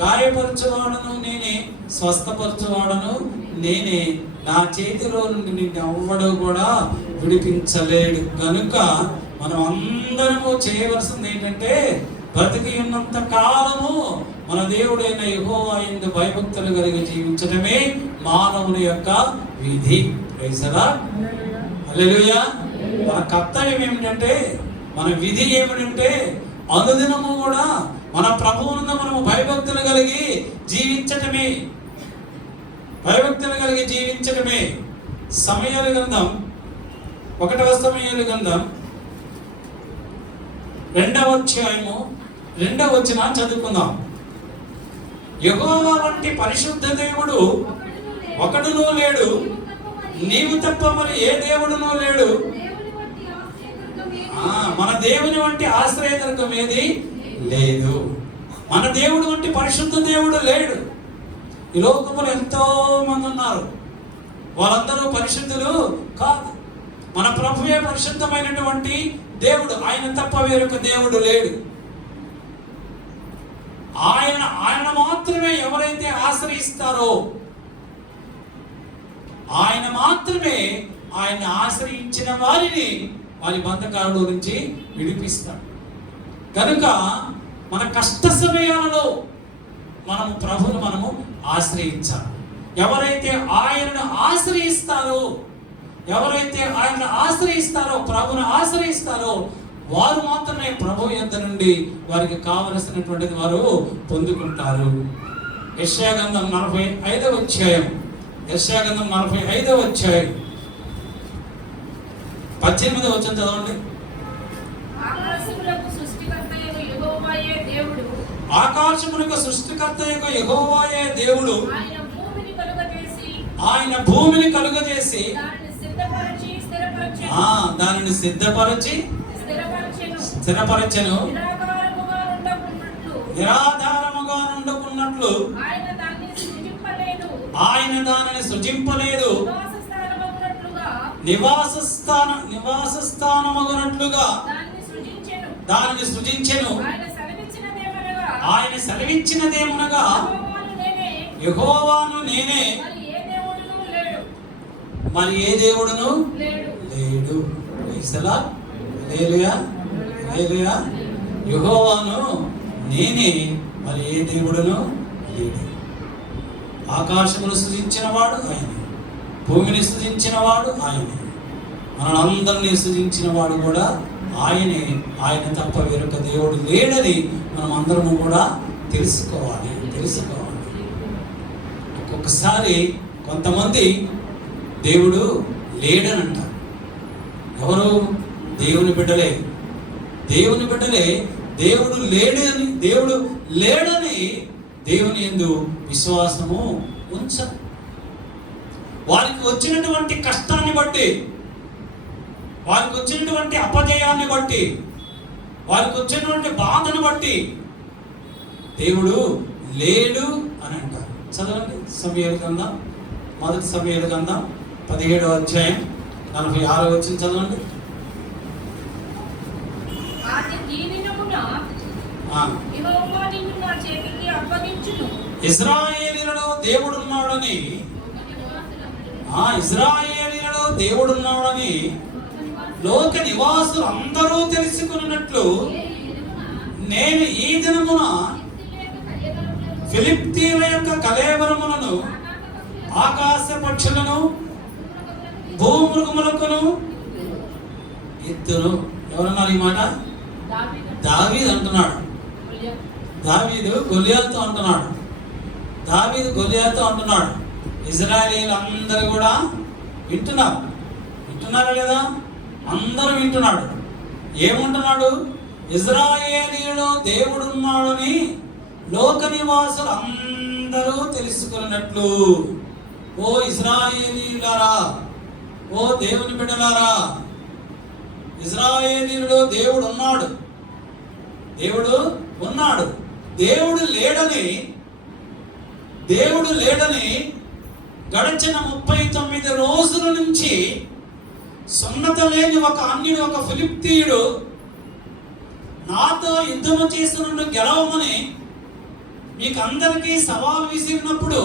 గాయపరచువాడను నేనే, స్వస్థపరచువాడను నేనే. నా చేతిలో నుండి నిన్ను ఎవ్వడు కూడా విడిపించలేడు. కనుక మనం అందరము చేయవలసింది ఏంటంటే, బ్రతికి ఉన్నంత కాలము మన దేవుడైన యెహోవా యందు భయభక్తులు కలిగి జీవించడమే మానవుని యొక్క విధి. Praise the Lord. హల్లెలూయా. మన కర్తవ్యం ఏమిటంటే, మన విధి ఏమిటంటే, అనుదినము కూడా మన ప్రభువునందు మనము భయభక్తులు కలిగి జీవించటమే, భయభక్తులు కలిగి జీవించటమే. సమయాల గ్రంథం 1వ సమయాల గ్రంథం 2వ అధ్యాయము 2వ వచనం చదువుకుందాం. యెహోవా వంటి పరిశుద్ధ దేవుడు ఒకడునూ లేడు, నీవు తప్ప మరి ఏ దేవుడునూ లేడు. మన దేవుని వంటి ఆశ్రయదుర్గం ఏది లేదు. మన దేవుడు వంటి పరిశుద్ధ దేవుడు లేడు. ఈ లోకంలో ఎంతో మంది ఉన్నారు, వాళ్ళందరూ పరిశుద్ధులు కాదు. మన ప్రభువే పరిశుద్ధమైనటువంటి దేవుడు. ఆయన తప్ప వేరొక దేవుడు లేడు. ఆయన మాత్రమే ఎవరైతే ఆశ్రయిస్తారో, ఆయన మాత్రమే ఆయన ఆశ్రయించిన వారిని వారి బంధకాల నుంచి విడిపిస్తాడు. కనుక మన కష్ట సమయాలలో మనము ప్రభువును మనము ఆశ్రయించాలి. ఎవరైతే ఆయనను ఆశ్రయిస్తారో, ఎవరైతే ఆయనను ఆశ్రయిస్తారో, ప్రభువును ఆశ్రయిస్తారో, వారు మాత్రమే ప్రభు యొద్ద నుండి వారికి కావలసినటువంటిది వారు పొందుకుంటారు. యెషయా గ్రంథం 45వ అధ్యాయం, యెషయా గ్రంథం 45వ అధ్యాయం 18వ వచనం చదవండి. ఆకాశములకు సృష్టికర్తయగు యెహోవాయే దేవుడు, ఆకాశములకు సృష్టికర్తయగు యెహోవాయే దేవుడు ఆయన భూమిని కలుగజేసి, ఆయన భూమిని కలుగజేసి దానిని సిద్ధపరచి స్థిరపరచెను. నిరాధారముగా నుండకున్నట్లు ఆయన దానిని సృజింపలేదు. నివాస స్థానమగునట్లుగా దానిని సృజించెను. ఆయన సెలవిచ్చినదేమనగా, యెహోవాను నేనే, మరి ఏ దేవుడును లేడు. హల్లెలూయా, హల్లెలూయా. యెహోవాను నేనే, మరి ఏ దేవుడును లేడు. ఆకాశమును సృజించిన వాడు ఆయనే, భూమిని సృజించిన వాడు ఆయనే, మనందరినీ సృజించిన వాడు కూడా ఆయనే. ఆయన తప్ప వేరొక దేవుడు లేడని మనం అందరము కూడా తెలుసుకోవాలి. ఒక్కొక్కసారి కొంతమంది దేవుడు లేడని అంటారు. ఎవరు? దేవుని బిడ్డలే. దేవుడు లేడని దేవుని యందు విశ్వాసము ఉంచరు. వారికి వచ్చినటువంటి కష్టాన్ని బట్టి, వారికి వచ్చినటువంటి అపజయాన్ని బట్టి, వారికి వచ్చినటువంటి బాధను బట్టి దేవుడు లేడు అని అంటారు. చదవండి సమూయేలు గ్రంథం, 1వ సమూయేలు గ్రంథం 17వ అధ్యాయం 46వ వచనం చదవండి. ఇశ్రాయేలీయులలో దేవుడున్నాడని లోక నివాసులు అందరూ తెలుసుకున్నట్లు నేను ఈ దినమున ఫిలిష్తీయుల యొక్క కళేబరములను, ఆకాశ పక్షులను, భూమృగములకును ఎత్తును. ఎవరన్నారు ఈ మాట? దావీదు అంటున్నాడు. దావీదు గొలియాతుతో అంటున్నాడు. ఇశ్రాయేలీయులు అందరూ కూడా వింటున్నారా లేదా? అందరూ వింటున్నాడు. ఏమంటున్నాడు? ఇశ్రాయేలీయులో దేవుడున్నాడని లోక నివాసులు అందరూ తెలుసుకున్నట్లు. ఓ ఇశ్రాయేలీయులారా, ఓ దేవుని బిడ్డలారా, ఇశ్రాయేలీయులో దేవుడు ఉన్నాడు. దేవుడు లేడని గడిచిన 39 రోజుల నుంచి సున్నత లేని ఒక అన్యుడు, ఒక ఫిలిష్తీయుడు నాతో యుద్ధము చేసి నన్ను గెలవమని మీకు అందరికీ సవాలు విసిరినప్పుడు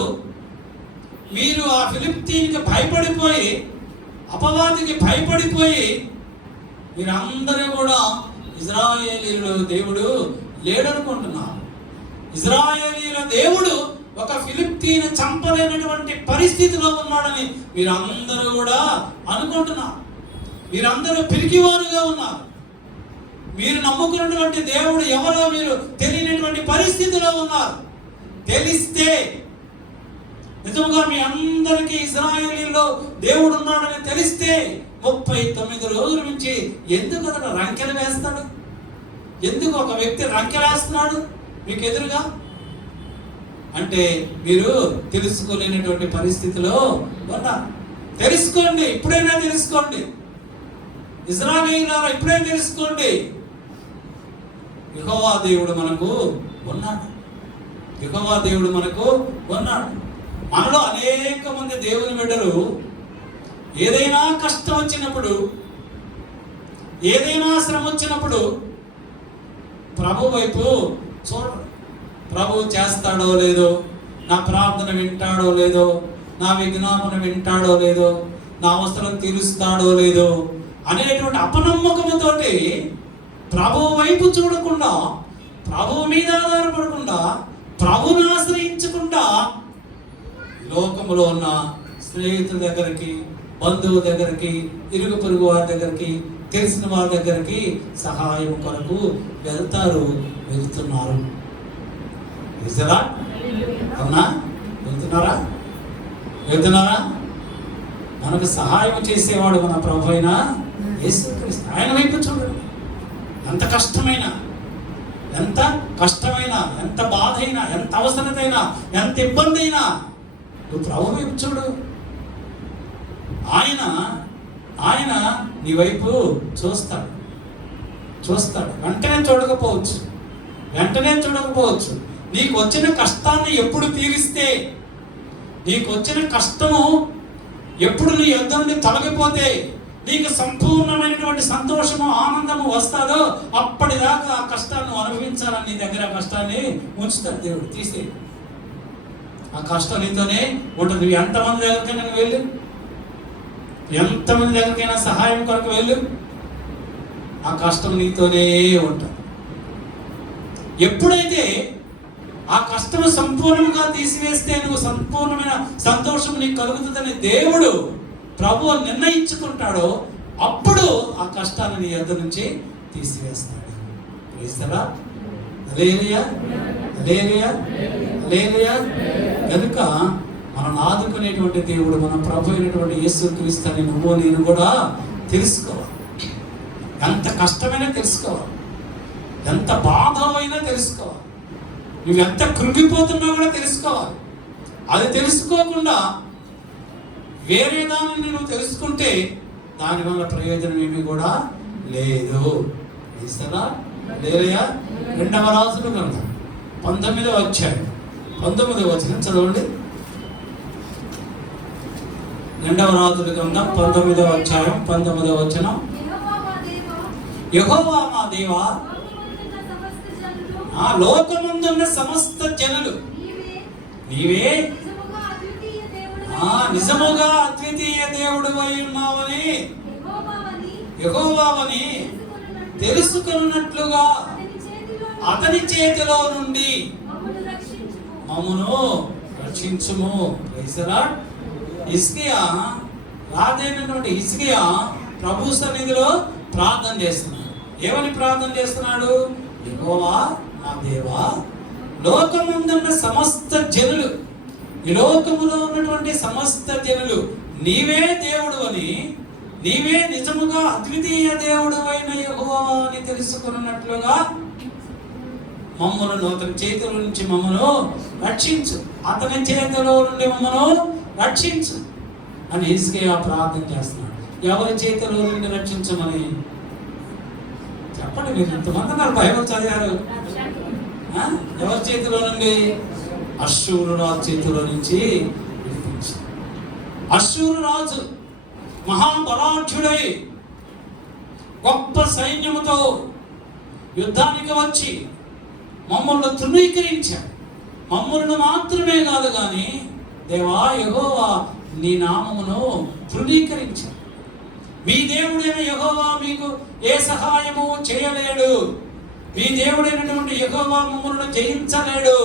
మీరు ఆ ఫిలిష్తీయునికి భయపడిపోయి, అపవాదికి భయపడిపోయి, మీరందరూ కూడా ఇశ్రాయేలీయుల దేవుడు లేడనుకుంటున్నారు. ఇశ్రాయేలీయుల దేవుడు ఒక ఫిలిష్తీయుని చంపలేనటువంటి పరిస్థితిలో ఉన్నాడని మీరందరూ కూడా అనుకుంటున్నారు. మీరందరూ పిరికివారుగా ఉన్నారు. మీరు నమ్ముకున్నటువంటి దేవుడు ఎవరో మీరు తెలియనటువంటి పరిస్థితిలో ఉన్నారు. తెలిస్తే నిజంగా మీ అందరికీ ఇశ్రాయేలీయుల్లో దేవుడు ఉన్నాడని తెలిస్తే 39 రోజుల నుంచి ఎందుకు అతను రంకెలు వేస్తాడు? ఎందుకు ఒక వ్యక్తి రంకెలేస్తున్నాడు మీకు ఎదురుగా? అంటే మీరు తెలుసుకోలేనటువంటి పరిస్థితిలో ఉన్నారు. తెలుసుకోండి, ఇప్పుడైనా తెలుసుకోండి. ఇశ్రాయేలీయులారా, ఇప్పుడే తెలుసుకోండి. యెహోవా దేవుడు మనకు ఉన్నాడు. యెహోవా దేవుడు మనకు ఉన్నాడు. మనలో అనేక మంది దేవుని బిడ్డలు ఏదైనా కష్టం వచ్చినప్పుడు, ఏదైనా శ్రమ వచ్చినప్పుడు ప్రభు వైపు చూడరు. ప్రభు చేస్తాడో లేదో, నా ప్రార్థన వింటాడో లేదో, నా విజ్ఞాపన వింటాడో లేదో, నా అవసరం తీరుస్తాడో లేదో అనేటువంటి అపనమ్మకముతోటి ప్రభు వైపు చూడకుండా, ప్రభువు మీద ఆధారపడకుండా, ప్రభువును ఆశ్రయించకుండా లోకములో ఉన్న స్నేహితుల దగ్గరికి, బంధువుల దగ్గరికి, ఇరుగు పొరుగు వారి దగ్గరికి, తెలిసిన వారి దగ్గరికి సహాయం కొరకు వెళ్తున్నారు. అవునా? వెళ్తున్నారా? మనకు సహాయం చేసేవాడు మన ప్రభు అయిన యేసుక్రీస్తు. ఆయన వైపు చూడండి. ఎంత కష్టమైనా, ఎంత బాధ అయినా, ఎంత అవసరతైనా, ఎంత ఇబ్బంది అయినా నువ్వు ప్రభు వైపు చూడు. ఆయన నీ వైపు చూస్తాడు. వెంటనే చూడకపోవచ్చు. నీకు వచ్చిన కష్టాన్ని ఎప్పుడు తీరిస్తే, నీకు వచ్చిన కష్టము ఎప్పుడు నీ యొద్ద నుండి తొలగిపోతే, నీకు సంపూర్ణమైనటువంటి సంతోషము, ఆనందము వస్తాదో అప్పటిదాకా ఆ కష్టాన్ని అనుభవించాలని నీ దగ్గర ఆ కష్టాన్ని ఉంచుతాడు దేవుడు. తీసే ఆ కష్టం నీతోనే ఉంటుంది. ఎంతమంది దగ్గరికైనా వెళ్ళు, ఎంతమంది దగ్గరికైనా సహాయం కొరకు వెళ్ళు, ఆ కష్టం నీతోనే ఉంటుంది. ఎప్పుడైతే ఆ కష్టం సంపూర్ణంగా తీసివేస్తే నువ్వు సంపూర్ణమైన సంతోషం నీకు కలుగుతుందని దేవుడు ప్రభువు నిర్ణయించుకుంటాడో అప్పుడు ఆ కష్టాన్ని నీ యొద్ద నుంచి తీసివేస్తాడు. కనుక మనం ఆదుకునేటువంటి దేవుడు మన ప్రభు అయినటువంటి యేసుక్రీస్తుని నువ్వు నేను కూడా తెలుసుకోవాలి. ఎంత కష్టమైనా తెలుసుకోవాలి, ఎంత బాధ అయినా తెలుసుకోవాలి, నువ్వు ఎంత కృంగిపోతున్నా కూడా తెలుసుకోవాలి. అది తెలుసుకోకుండా వేరే దానిని నువ్వు తెలుసుకుంటే దానివల్ల ప్రయోజనం ఏమీ కూడా లేదు. లేదయ్యా. 2వ రాజుల గ్రంథం 19వ అధ్యాయం 19వ వచనం చదవండి. 2వ రాజుల గ్రంథం 19వ అధ్యాయం 19వ వచనం. యెహోవా మా దేవా, ఆ లోకమందున్న సమస్త జనులు నీవే నిజముగా అద్వితీయ దేవుడు అయి ఉన్నావని, యెహోవావని తెలుసుకున్నట్లుగా అతని చేతిలో నుండి మమ్మును రక్షించుము. హిజ్కియా, రాజైనటువంటి హిజ్కియా ప్రభు సన్నిధిలో ప్రార్థన చేస్తున్నాడు. ఏమని ప్రార్థన చేస్తున్నాడు? యెహోవా మా దేవా, లోకముందున్న సమస్త జనులు, ఈ లోకములో ఉన్నటువంటి సమస్త జనులు నీవే దేవుడు అని, నీవే నిజముగా అద్వితీయ దేవుడు అయిన యెహోవా అని తెలుసుకున్నట్లుగా మమ్మను అతని చేతిలో నుంచి మమ్మను రక్షించు, అతని చేతిలో నుండి మమ్మను రక్షించు అని హిజ్కియా ప్రార్థన చేస్తున్నాడు. ఎవరి చేతిలో నుండి రక్షించమని చెప్పండి. మీరు ఇంతమంది నాకు బైబిల్ చదివారు. ఎవరి చేతిలో నుండి? అశ్షూరు రాజు చేతిలో నుంచి విడిపించి. అశ్షూరు రాజు మహాబలాఢ్యుడై గొప్ప సైన్యముతో యుద్ధానికి వచ్చి మమ్మల్ని తృణీకరించాడు. మమ్మల్ని మాత్రమే కాదు కానీ దేవా యెహోవా నీ నామమును తృణీకరించాడు. మీ దేవుడైన యెహోవా మీకు ఏ సహాయము చేయలేడు. మీ దేవుడైనటువంటి యెహోవా మమ్మల్ని జయించలేడు.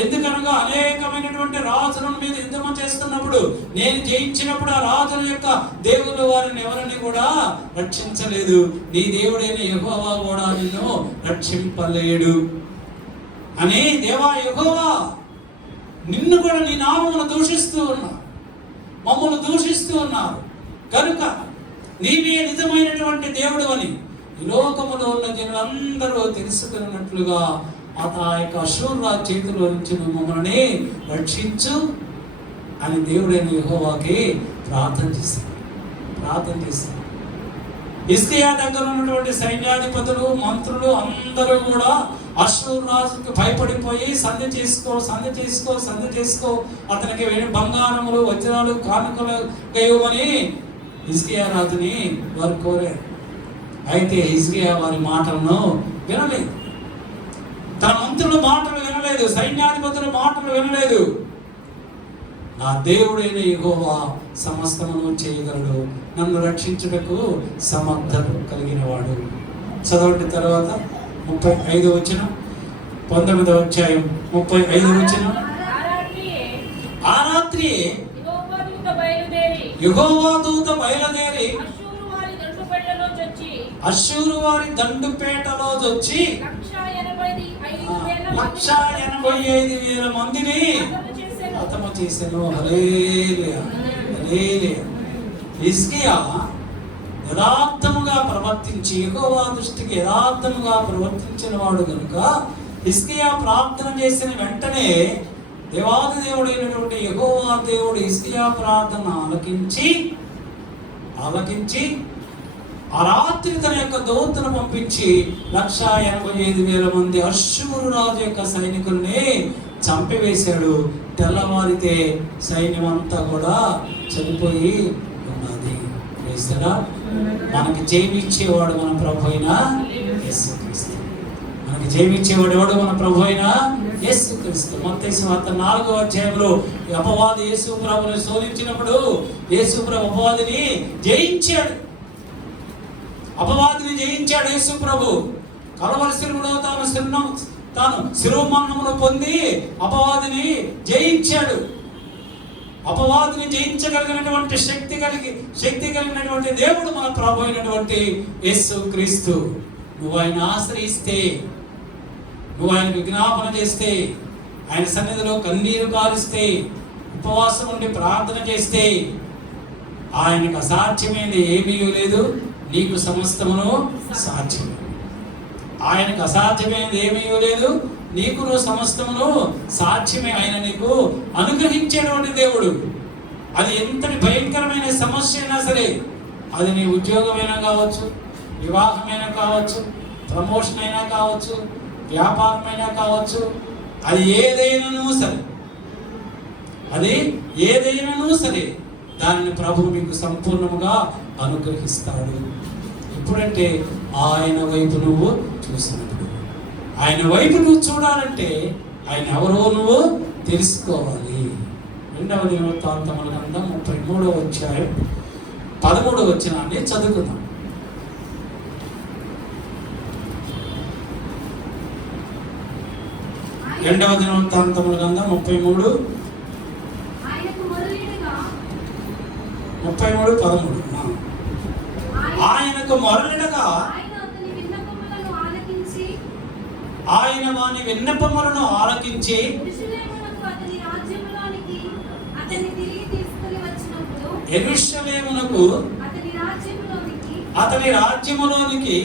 ఎందుకనగా అనేకమైనటువంటి రాజుల మీద యుద్ధం చేస్తున్నప్పుడు నేను జయించినప్పుడు ఆ రాజుల యొక్క దేవుడు వారిని ఎవరిని కూడా రక్షించలేదు. నీ దేవుడైన యెహోవా కూడా నిన్ను రక్షింపలేడు అని దేవా యెహోవా నిన్ను కూడా నీ నామమును దూషిస్తూ ఉన్నారు, మమ్మల్ని దూషిస్తూ ఉన్నారు. కనుక నీవే నిజమైనటువంటి దేవుడు అని ఈ లోకములో ఉన్న జనులందరూ తెలుసుకున్నట్లుగా ఆ యొక్క అశూర్ రాజు చేతిలో నుంచి మమ్మల్ని రక్షించు అని దేవుడైన యెహోవాకి ప్రార్థన చేశారు. హిజ్కియా దగ్గర ఉన్నటువంటి సైన్యాధిపతులు, మంత్రులు అందరూ కూడా అశూర్ రాజుకు భయపడిపోయి సంధి చేసుకో అతనికి బంగారములు వజ్రాలు కానుకలు ఇవ్వమని హిజ్కియా రాజుని వారు కోరారు. అయితే హిజ్కియా వారి మాటలను వినలేదు, తన మంత్రుల మాటలు వినలేదు, సైన్యాధిపతుల మాటలు వినలేదు. నా దేవుడైన యెహోవా సమస్తమును చేయగలడు, నన్ను రక్షించుటకు సమర్థత కలిగిన వాడు. చదవండి తర్వాత 35 వచనం, 19వ అధ్యాయం 35వ వచనం. ఆ రాత్రి యెహోవా దూత బయలుదేరి అష్షూరు వారి దండుపేటలో వచ్చి 185,000 మందిని హతము చేసెను. హల్లెలూయా. హిజ్కియా యథార్థముగా ప్రవర్తించి యెహోవా దృష్టికి యథార్థముగా ప్రవర్తించిన వాడు కనుక హిజ్కియా ప్రార్థన చేసిన వెంటనే దేవాది దేవుడైనటువంటి యెహోవా దేవుడు హిజ్కియా ప్రార్థన ఆలకించి ఆ రాత్రి తన యొక్క దూతను పంపించి 185,000 మంది అష్షూరు రాజు యొక్క సైనికుల్ని చంపివేశాడు. తెల్లవారితే సైన్యం అంతా కూడా చనిపోయి ఉన్నది. మనకి జయమిచ్చేవాడు మన ప్రభు అయిన యేసుక్రీస్తు. మనకి జయమిచ్చేవాడు ఎవడు? మన ప్రభు అయిన యేసుక్రీస్తు. మత్తయి సువార్త 4వ అధ్యాయంలో అపవాది యేసు ప్రభువుని శోధించినప్పుడు యేసు ప్రభు అపవాదిని జయించాడు. యేసు ప్రభు కలవరి శిలువలో తాను శిరోమరణమును పొంది అపవాదిని జయించాడు. అపవాదిని జయించగలిగినటువంటి శక్తి కలిగినటువంటి దేవుడు మన ప్రభు అయినటువంటి యేసుక్రీస్తు. నువ్వు ఆయన ఆశ్రయిస్తే, నువ్వు ఆయన విజ్ఞాపన చేస్తే, ఆయన సన్నిధిలో కన్నీరు కారుస్తే, ఉపవాసం ఉండి ప్రార్థన చేస్తే ఆయనకు అసాధ్యమైనది ఏమీ లేదు. నీకు సమస్తమును సాధ్యమే. ఆయనకు అసాధ్యమైనది ఏమీ లేదు. నీకు సమస్తమును సాధ్యమే. ఆయన నీకు అనుగ్రహించేటువంటి దేవుడు. అది ఎంతటి భయంకరమైన సమస్య అయినా సరే, అది నీ ఉద్యోగమైనా కావచ్చు, వివాహమైనా కావచ్చు, ప్రమోషన్ అయినా కావచ్చు, వ్యాపారమైనా కావచ్చు, అది ఏదైనాను సరే దానిని ప్రభువు మీకు సంపూర్ణముగా అనుగ్రహిస్తాడు. ఎప్పుడంటే ఆయన వైపు నువ్వు చూసినప్పుడు. ఆయన వైపు నువ్వు చూడాలంటే ఆయన ఎవరో నువ్వు తెలుసుకోవాలి. 2వ దినవృత్తాంతముల గ్రంథం 33వ అధ్యాయం 13వ వచనాన్ని చదువుకుందాం. రెండవ దినవృత్తాంతముల గ్రంథం 33 13 ఆయనకు మొరలిడగా ఆయన వాని విన్నపములను ఆలకించి యెరూషలేమునకు అతని రాజ్యములోనికి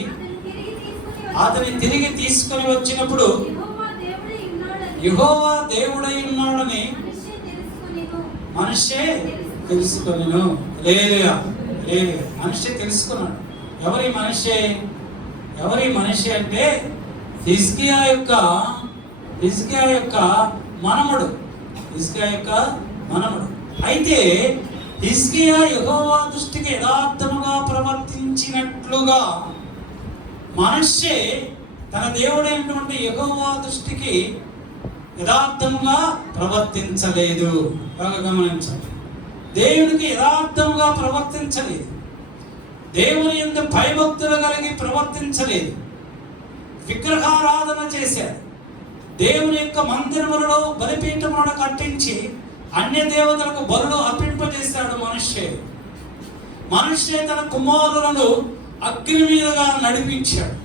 అతని తిరిగి తీసుకొని వచ్చినప్పుడు యెహోవా దేవుడై ఉన్నాడని మనిషే తెలుసుకొనెను. హల్లెలూయా. మనిషి తెలుసుకున్నాడు. ఎవరి మనిషి అంటే హిజ్కియా యొక్క మనముడు. అయితే హిజ్కియా యెహోవా దృష్టికి యథార్థముగా ప్రవర్తించినట్లుగా మనష్షే తన దేవుడైనటువంటి యెహోవా దృష్టికి యథార్థముగా ప్రవర్తించలేదు. బాగా గమనించండి, దేవునికి యథార్థముగా ప్రవర్తించలేదు, దేవుని యందు భయభక్తులు కలిగి ప్రవర్తించలేదు, విగ్రహారాధన చేశాడు. దేవుని యొక్క మందిరములలో బలిపీఠములను కట్టించి అన్య దేవతలకు బలులు అర్పింపజేశాడు మనుష్యే తన కుమారులను అగ్ని మీదుగా నడిపించాడు.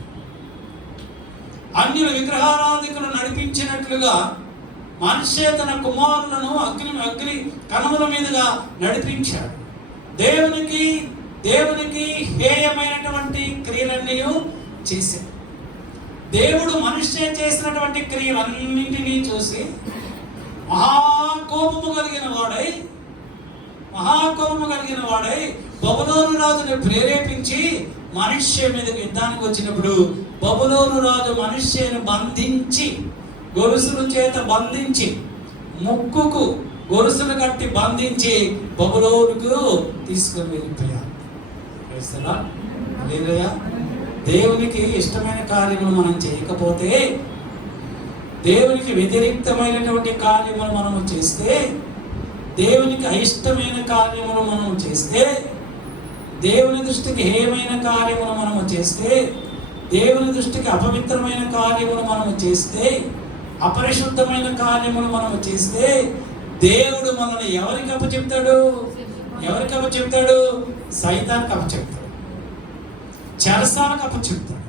అన్యుల విగ్రహారాధికులు నడిపించినట్లుగా మనుష్యే తన కుమారులను అగ్ని కనుమల మీదుగా నడిపించాడు. దేవునికి హేయమైనటువంటి క్రియలన్నీ చేశాడు. దేవుడు మనుష్య చేసినటువంటి క్రియలన్నింటినీ చూసి మహాకోపము కలిగిన వాడై బబులోను రాజుని ప్రేరేపించి మనుష్య మీదకి యుద్ధానికి వచ్చినప్పుడు బబులోను రాజు మనుష్యను బంధించి గొలుసుల చేత బంధించి ముక్కుకు గొలుసులు కట్టి బంధించి బబులోనుకు తీసుకొని వెళ్ళిపోయారు. దేవునికి ఇష్టమైన కార్యములు మనం చేయకపోతే, దేవునికి వ్యతిరేక్తమైనటువంటి కార్యములు మనము చేస్తే, దేవునికి అయిష్టమైన కార్యములు మనము చేస్తే, దేవుని దృష్టికి హేయమైన కార్యములు మనము చేస్తే, దేవుని దృష్టికి అపవిత్రమైన కార్యములు మనము చేస్తే, అపరిశుద్ధమైన కార్యములు మనము చేస్తే, దేవుడు మనల్ని ఎవరికి అప్పచెప్తాడు? సైతానికి అప్పచెప్తాడు, చెరసాలకు అప్పచెప్తాడు,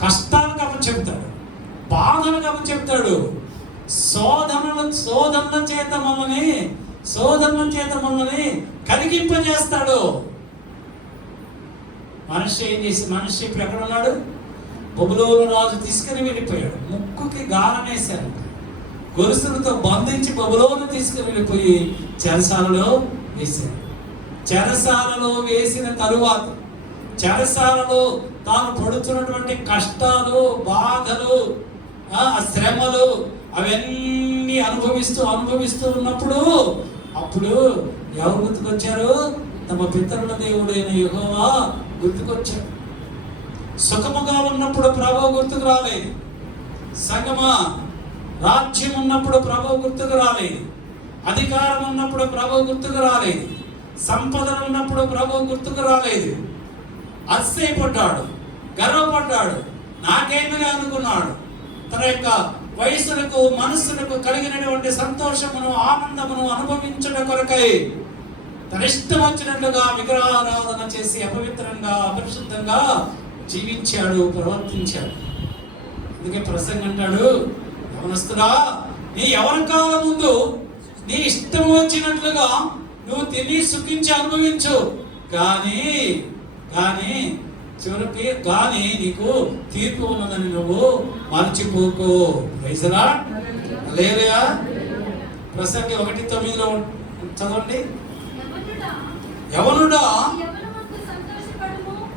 కష్టాలకు అప్పచెప్తాడు, బాధలకు అప్పచెప్తాడు, శోధనల చేత మమ్మల్ని కలిగింపజేస్తాడు. మనిషి ఇప్పుడు ఎక్కడ ఉన్నాడు? బబులోను రాజు తీసుకుని వెళ్ళిపోయాడు. ముక్కుకి గాలం వేశారు, గొలుసులతో బంధించి బబులోను తీసుకుని వెళ్ళిపోయి చెరసాలలో వేశారు. చెరసాలలో వేసిన తరువాత చెరసాలలో తాను పడుతున్నటువంటి కష్టాలు, బాధలు, శ్రమలు అవన్నీ అనుభవిస్తూ ఉన్నప్పుడు అప్పుడు ఎవరు గుర్తుకొచ్చారు? తమ పితరుల దేవుడైన యెహోవా గుర్తుకొచ్చాడు. సుఖముగా ఉన్నప్పుడు ప్రభువు గుర్తుకు రాలేదు. సంగమా, రాజ్యం ఉన్నప్పుడు ప్రభువు గుర్తుకు రాలేదు. అధికారం ఉన్నప్పుడు ప్రభువు గుర్తుకు రాలేదు. సంపదలు ఉన్నప్పుడు ప్రభువు గుర్తుకు రాలేదు. అతిశయపడ్డాడు, గర్వపడ్డాడు, నాకేమిగా అనుకున్నాడు. తన యొక్క వయసులకు మనస్సులకు కలిగినటువంటి సంతోషమును ఆనందమును అనుభవించడం కొరకై తన ఇష్టం వచ్చినట్లుగా విగ్రహారాధన చేసి అపవిత్రంగా అపరిశుద్ధంగా జీవించాడు, ప్రవర్తించాడు. అందుకే ప్రసంగం అంటాడు, యవనస్తుడా, నీ యవన కాలం ముందు నీ ఇష్టం వచ్చినట్లుగా నువ్వు తిని సుఖించి అనుభవించు, కానీ చివరికి నీకు తీర్పు ఉన్నదని నువ్వు మర్చిపోకు. ప్రైజలా లేదుగా. ప్రసంగి 1:9 చదవండి. యవనుడా,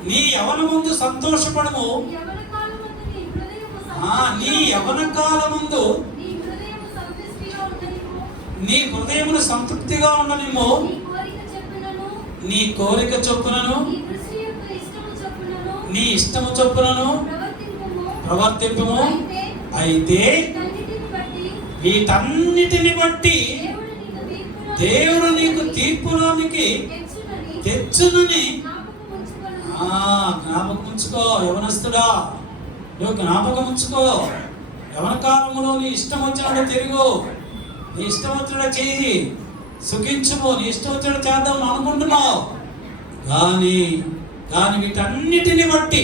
నీ యవన ముందు సంతోషపడము, నీ యవన కాలముందు నీ హృదయమును సంతృప్తిగా ఉండనిమ్ము, నీ కోరిక చొప్పునను నీ ఇష్టము చొప్పునను ప్రవర్తింపుము. అయితే వీటన్నిటిని బట్టి దేవుడు నీకు తీర్పులోనికి తెచ్చునని జ్ఞాపకం ఉంచుకో. యవనస్తుడా, నువ్వు జ్ఞాపకం ఉంచుకో. యవన కాలంలో నీ ఇష్టం వచ్చినట్టు తిరుగు, నీ ఇష్టం వచ్చినట్టు చేయి, సుఖించుకో. నీ ఇష్టం వచ్చినట్టు చేద్దాం అనుకుంటున్నావు, కానీ వీటన్నిటిని బట్టి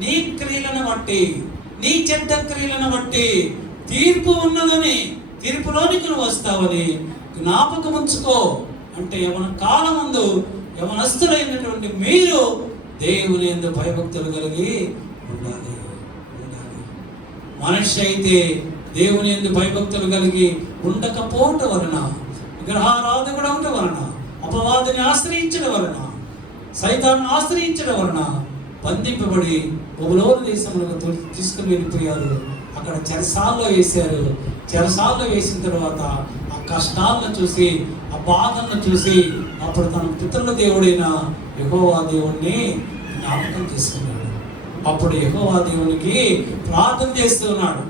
నీ క్రియలను బట్టి, నీ చెడ్డ క్రియలను బట్టి తీర్పు ఉన్నదని, తీర్పులోనికి నువ్వు వస్తావని జ్ఞాపకం ఉంచుకో. అంటే యవన కాలం ముందు యవనస్తులైనటువంటి మీరు దేవుని యందు భయభక్తులు కలిగి ఉండాలి. మనిషి అయితే దేవుని యందు భయభక్తులు కలిగి ఉండకపోవటం వలన, విగ్రహారాధకుడు అవటం వలన, అపవాదిని ఆశ్రయించడం వలన, సైతాన్ని ఆశ్రయించడం వలన బంధింపబడి బబులోను దేశంలో తీసుకుని వెళ్ళిపోయారు. అక్కడ చెరసాల్లో వేశారు. చెరసాల్లో వేసిన తర్వాత ఆ కష్టాలను చూసి, ఆ బాధలను చూసి అప్పుడు తన పితరుల దేవుడైన యెహోవా దేవుణ్ణి జ్ఞాపకం చేసుకున్నాడు. అప్పుడు యెహోవా దేవునికి ప్రార్థన చేస్తున్నాడు.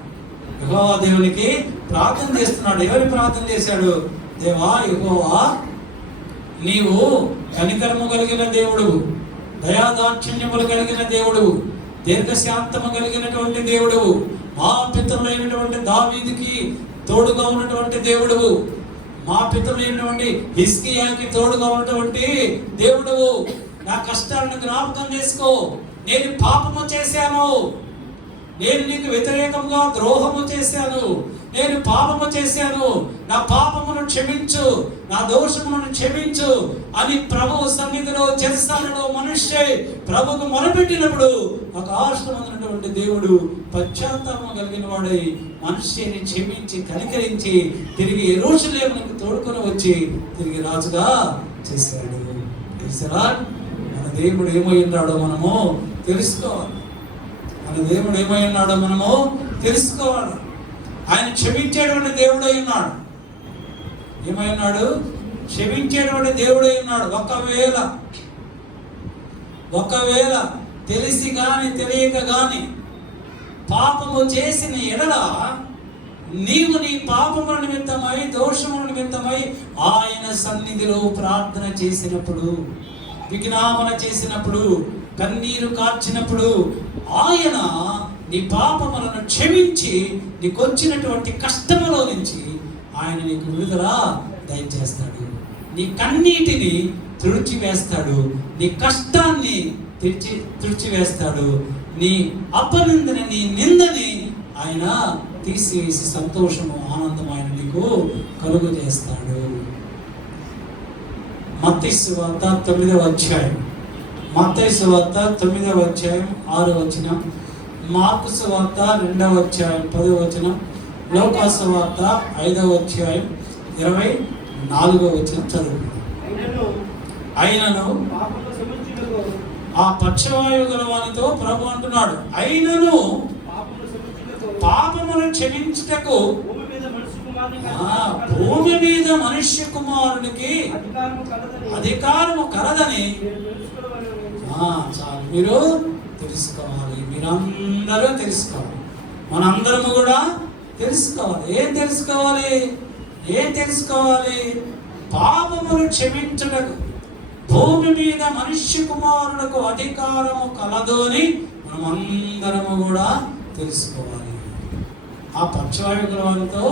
యెహోవా దేవునికి ప్రార్థన చేస్తున్నాడు. ఎవరి ప్రార్థన చేశాడు? దేవా యెహోవా, నీవు కనికరము కలిగిన దేవుడువు, దయాదాక్షిణ్యములు కలిగిన దేవుడువు, దీర్ఘశాంతము కలిగినటువంటి దేవుడువు, మా పితరులైనటువంటి దావీదుకి తోడుగా ఉన్నటువంటి దేవుడువు, మా పితరులైనటువంటి హిజ్కియాకి తోడుగా ఉన్నటువంటి దేవుడువు. నా కష్టాలను జ్ఞాపకం చేసుకో. నేను పాపము చేశాను, నేను నీకు వ్యతిరేకంగా ద్రోహము చేశాను, నేను పాపము చేశాను, నా పాపమును క్షమించు, నా దోషములను క్షమించు అని ప్రభువు సన్నిధిలో చెరసాలలో మనుష్య ప్రభుకు మొరపెట్టినప్పుడు ఆకాశమందున్నటువంటి దేవుడు పశ్చాత్తాపం కలిగిన వాడై మనుష్యని క్షమించి కనికరించి తిరిగి యెరూషలేమునకు తోడుకొని వచ్చి తిరిగి రాజుగా చేశాడు. తెలుసా? మన దేవుడు ఏమై ఉన్నాడో మనము తెలుసుకోవాలి. మన దేవుడు ఏమై ఉన్నాడో మనము తెలుసుకోవాలి. ఆయన క్షమించేటువంటి దేవుడై ఉన్నాడు. ఏమై ఉన్నాడు? క్షమించేటువంటి దేవుడై ఉన్నాడు. ఒకవేళ తెలిసి గాని తెలియక గాని పాపము చేసిన ఎడల నీవు నీ పాపముల నిమిత్తమై దోషముల నిమిత్తమై ఆయన సన్నిధిలో ప్రార్థన చేసినప్పుడు, విజ్ఞాపన చేసినప్పుడు, కన్నీరు కార్చినప్పుడు ఆయన నీ పాపములను క్షమించి నీకు వచ్చినటువంటి కష్టములో నుంచి ఆయన నీకు విడుదల దయచేస్తాడు. నీ కన్నీటిని తుడిచివేస్తాడు, నీ కష్టాన్ని తుడిచివేస్తాడు, నీ అపనిందని, నీ నిందని ఆయన తీసివేసి సంతోషము ఆనందం ఆయన నీకు కలుగు చేస్తాడు. మత్తయి సువార్త 9వ అధ్యాయం, మత్తయి సువార్త 9వ అధ్యాయం 6వ వచనం, మార్కు సువార్త 2వ అధ్యాయం 10వ వచనం, లూకా సువార్త 5వ అధ్యాయం 24వ వచనం చదువు. అయినను ఆ పక్షవాయువు గల వానితో ప్రభు అంటున్నాడు, అయినను పాపమును క్షమించుటకు భూమి మీద మనుష్య కుమారునికి అధికారము కలదని చాలు మీరు తెలుసుకోవాలి. మీరందరూ తెలుసుకోవాలి. మనందరము కూడా తెలుసుకోవాలి. ఏం తెలుసుకోవాలి? పాపమును క్షమించుటకు భూమి మీద మనుష్య కుమారులకు అధికారము కలదు అని మనం అందరము కూడా తెలుసుకోవాలి. ఆ పక్షవాయువుల వారితో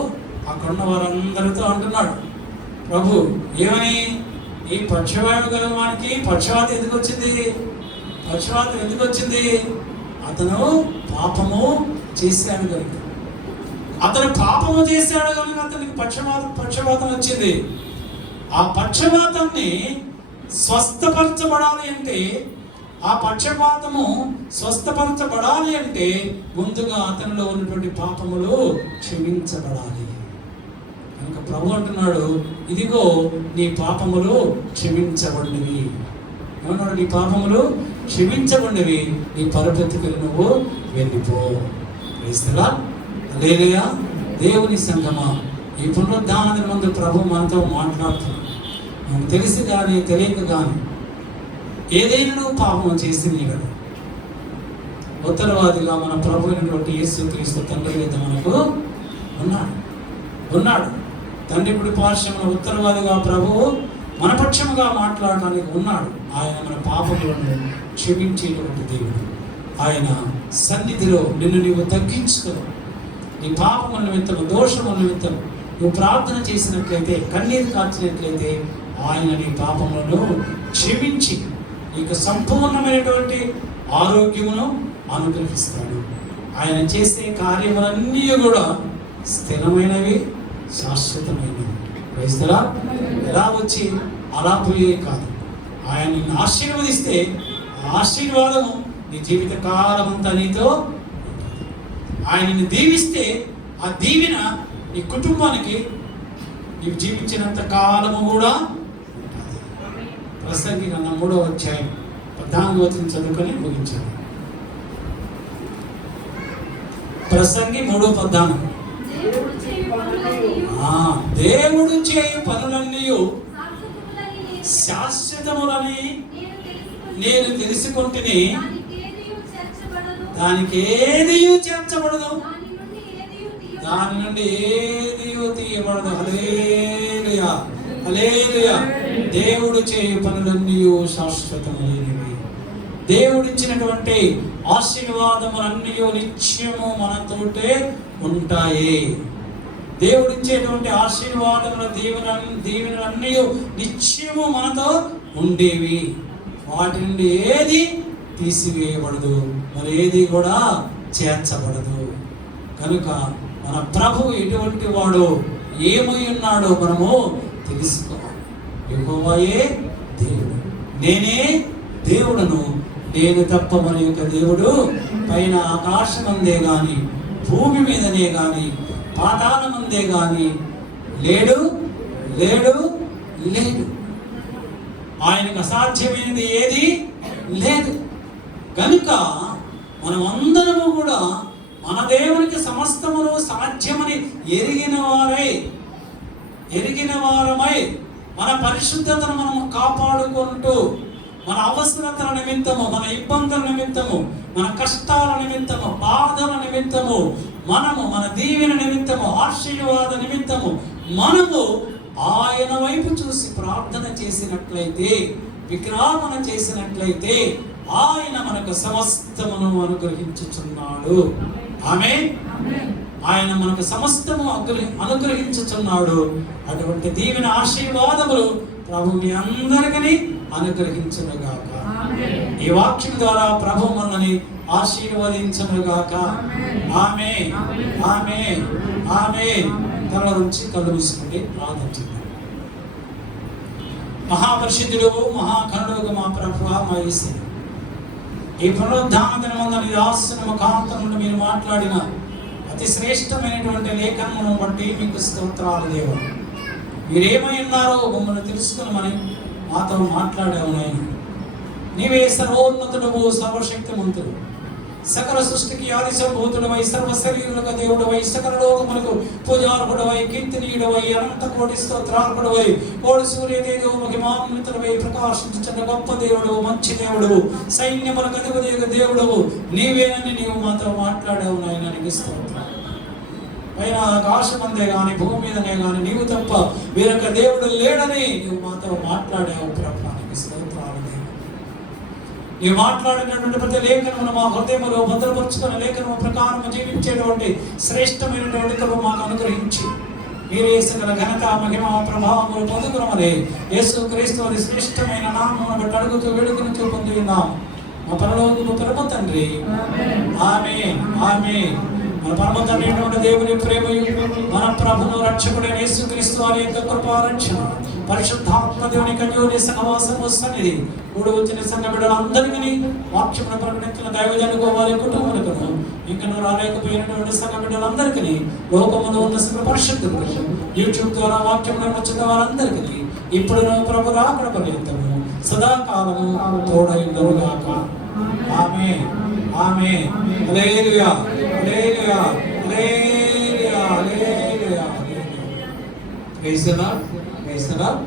అక్కడున్న వారందరితో అంటున్నాడు ప్రభు ఏమని, ఈ పక్షవాయువు గల వానికి పక్షవాతం ఎందుకు వచ్చింది? అతను పాపము చేశాడు కనుక, అతనికి పక్షవాతం వచ్చింది. ఆ పక్షవాతాన్ని స్వస్థపరచబడాలి అంటే, ఆ పక్షపాతము స్వస్థపరచబడాలి అంటే ముందుగా అతనిలో ఉన్నటువంటి పాపములు క్షమించబడాలి. కనుక ప్రభు అంటున్నాడు, ఇదిగో నీ పాపములు క్షమించబడినవి. ఏమన్నాడు? నీ పాపములు క్షమించబడినవి, నీ పరపతికి నువ్వు వెళ్ళిపో. క్రైస్తలా హల్లెలూయా. దేవుని సంగమా, ఈ పునరుద్ధాన ముందు ప్రభు మనతో మాట్లాడుతున్నాడు. మనం తెలిసి కానీ తెలియక కానీ ఏదైనా నువ్వు పాపం చేసింది కదా, ఉత్తరవాదిగా మన ప్రభు అయినటువంటి యేసుక్రీస్తు తండ్రి వద్ద మనకు ఉన్నాడు. తండ్రి కుడి పార్శ్వమున ఉత్తరవాదిగా ప్రభువు మన పక్షముగా మాట్లాడడానికి ఉన్నాడు. ఆయన మన పాపములను క్షమించేటువంటి దేవుడు. ఆయన సన్నిధిలో నిన్ను నీవు తగ్గించుకో. నీ పాపముల నిమిత్తము, దోషముల నిమిత్తం నువ్వు ప్రార్థన చేసినట్లయితే, కన్నీరు కార్చినట్లయితే ఆయన నీ పాపములను క్షమించి నీకు సంపూర్ణమైనటువంటి ఆరోగ్యమును అనుగ్రహిస్తాడు. ఆయన చేసే కార్యములన్నీ కూడా స్థిరమైనవి, శాశ్వతమైనవి. క్రైస్తలా ఎలా వచ్చి అలా పోయే కాదు. ఆయన నిన్ను ఆశీర్వదిస్తే ఆ ఆశీర్వాదము నీ జీవిత కాలం అంతా నీతో. ఆయన నిన్ను దీవిస్తే ఆ దీవెన నీ కుటుంబానికి నీవు జీవించినంత కాలము కూడా ఉంటుంది. ప్రసంగి 3వ అధ్యాయం 14వ వచనం చదువుకొని ముగించాను. ప్రసంగి 3:14. దేవుడు చేయు పనులన్నీ శాశ్వతములని నేను తెలుసుకుంటుని దానికేదియు చేర్చబడదు. దానికి ఏది చేర్చబడదు, దాని నుండి ఏదియు దాని నుండి ఏది తీయబడదు. హల్లెలూయా, హల్లెలూయా. దేవుడు చేయు పనులన్నీ శాశ్వతమైనవి. దేవుడిచ్చినటువంటి ఆశీర్వాదములన్నీ నిత్యము మనతోటే ఉంటాయి. దేవుడిచ్చేటువంటి ఆశీర్వాదముల దీవెనలన్నీ నిత్యము మనతో ఉండేవి. వాటి నుండి ఏది తీసివేయబడదు, మరి ఏది కూడా చేర్చబడదు. కనుక మన ప్రభువు ఎటువంటి వాడో, ఏమై ఉన్నాడో మనము తెలుసుకోవాలి. యెహోవాయే దేవుడు, నేనే దేవుడను, నేను తప్ప మరి యొక్క దేవుడు పైన ఆకాశమందే గాని, భూమి మీదనే గాని, పాతాళమందే గాని లేడు, లేడు, లేడు. ఆయనకు అసాధ్యమైనది ఏది లేదు. కనుక మనం అందరము కూడా మన దేవునికి సమస్తమును సాధ్యమని ఎరిగిన వారమై మన పరిశుద్ధతను మనము కాపాడుకుంటూ, మన అవసరతల నిమిత్తము, మన ఇబ్బందుల నిమిత్తము, మన కష్టాల నిమిత్తము, బాధల నిమిత్తము, మనము మన దీవెన నిమిత్తము, ఆశీర్వాద నిమిత్తము మనము ఆయన వైపు చూసి ప్రార్థన చేసినట్లయితే, విజ్ఞాపన చేసినట్లయితే ఆయన మనకు సమస్తమును అనుగ్రహించుచున్నాడు. ఆమేన్. ఆయన మనకు సమస్తము అనుగ్రహించుచున్నాడు. అటువంటి దీవెన ఆశీర్వాదములు ప్రభు మీ అందరికీ అనుగ్రహించునుగాక. ఈ వాక్యం ద్వారా ప్రభు మనల్ని ఆశీర్వదించునుగాక. ఆమేన్, ఆమేన్, ఆమేన్. తల నుంచి కళ్ళు మూసుకోండి, ప్రార్థన చేద్దాం. మహాపరిశుద్ధుడు, మహాకరుణుడు మా ప్రభువా, మా యేసయ్య, ఈ పునరుద్ధాన దినమందు దాసుని ముఖాంతం నుండి మీరు మాట్లాడిన అతి శ్రేష్టమైనటువంటి లేఖనమును బట్టి మీకు స్తోత్రాలు దేవా. మీరేమై ఉన్నారో మమ్మల్ని తెలుసుకుని మాతో మాట్లాడావు నాయన. నీవే సర్వోన్నతుడవు, సర్వశక్తిమంతుడు, సకల సృష్టికి ఆది సంభూతుడవై, సర్వ శరీరులకు దేవుడవై, సకల లోకములకు పూజార్హుడవై, కీర్తనీయుడవై, అనంత కోటి స్తోత్రార్హుడవై, కోడి సూర్యదేవుడు మహిమాన్వితుడవై ప్రకాశించుచున్న గొప్ప దేవుడు, మంచి దేవుడు, సైన్యములకు అధిపతి దేవుడవు నీవేనని నీవు మాతో మాట్లాడావు నాయన. నీకు స్తోత్రం. పైన ఆకాశమందే గాని, భూమి మీదనే గాని నీవు తప్ప వేరొక దేవుడు లేడని నీవు మాతో మాట్లాడావు ప్రభు. నీకు స్తోత్రాలు. నీవు మాట్లాడినటువంటి ప్రతి లేఖనమును మా హృదయములో భద్రపరుచుకున్న లేఖనము ప్రకారం జీవించేటువంటి శ్రేష్టమైనటువంటి కృప మాకు అనుగ్రహించి మీరే సకల ఘనత, మహిమ, ప్రభావములు పొందుకునమని యేసు క్రీస్తు వారి శ్రేష్టమైన నామమును బట్టి అడుగుతూ వేడుకను పొంది ఉన్నాం మా పరలోకపు పరమ తండ్రి. ఆమేన్, ఆమేన్. మన పరమ తండ్రి అయినటువంటి దేవుని ప్రేమయు, మన ప్రభువును రక్షకుడైన యేసు క్రీస్తు వారి యొక్క కృపా రక్షణ, పరిశుద్ధాత్మ దేవుని కన్యోని సహవాసము సన్నిధి కూడి వచ్చిన సంఘ బిడ్డలందరికీ, వాక్యమును ప్రకటించిన దైవజనులకు వారి కుటుంబములకు, ఇంకా రాలేకపోయినటువంటి సంఘ బిడ్డలందరికీ, లోకములో ఉన్న సకల పరిశుద్ధులకు, యూట్యూబ్ ద్వారా వాక్యమును వచ్చిన వారందరికీ ఇప్పుడు ప్రభు రాకడ పర్యంతము సదాకాలము తోడైండుగాక. Amen, amen. Hallelujah, hallelujah, hallelujah, hallelujah. Praise the Lord, praise the lord.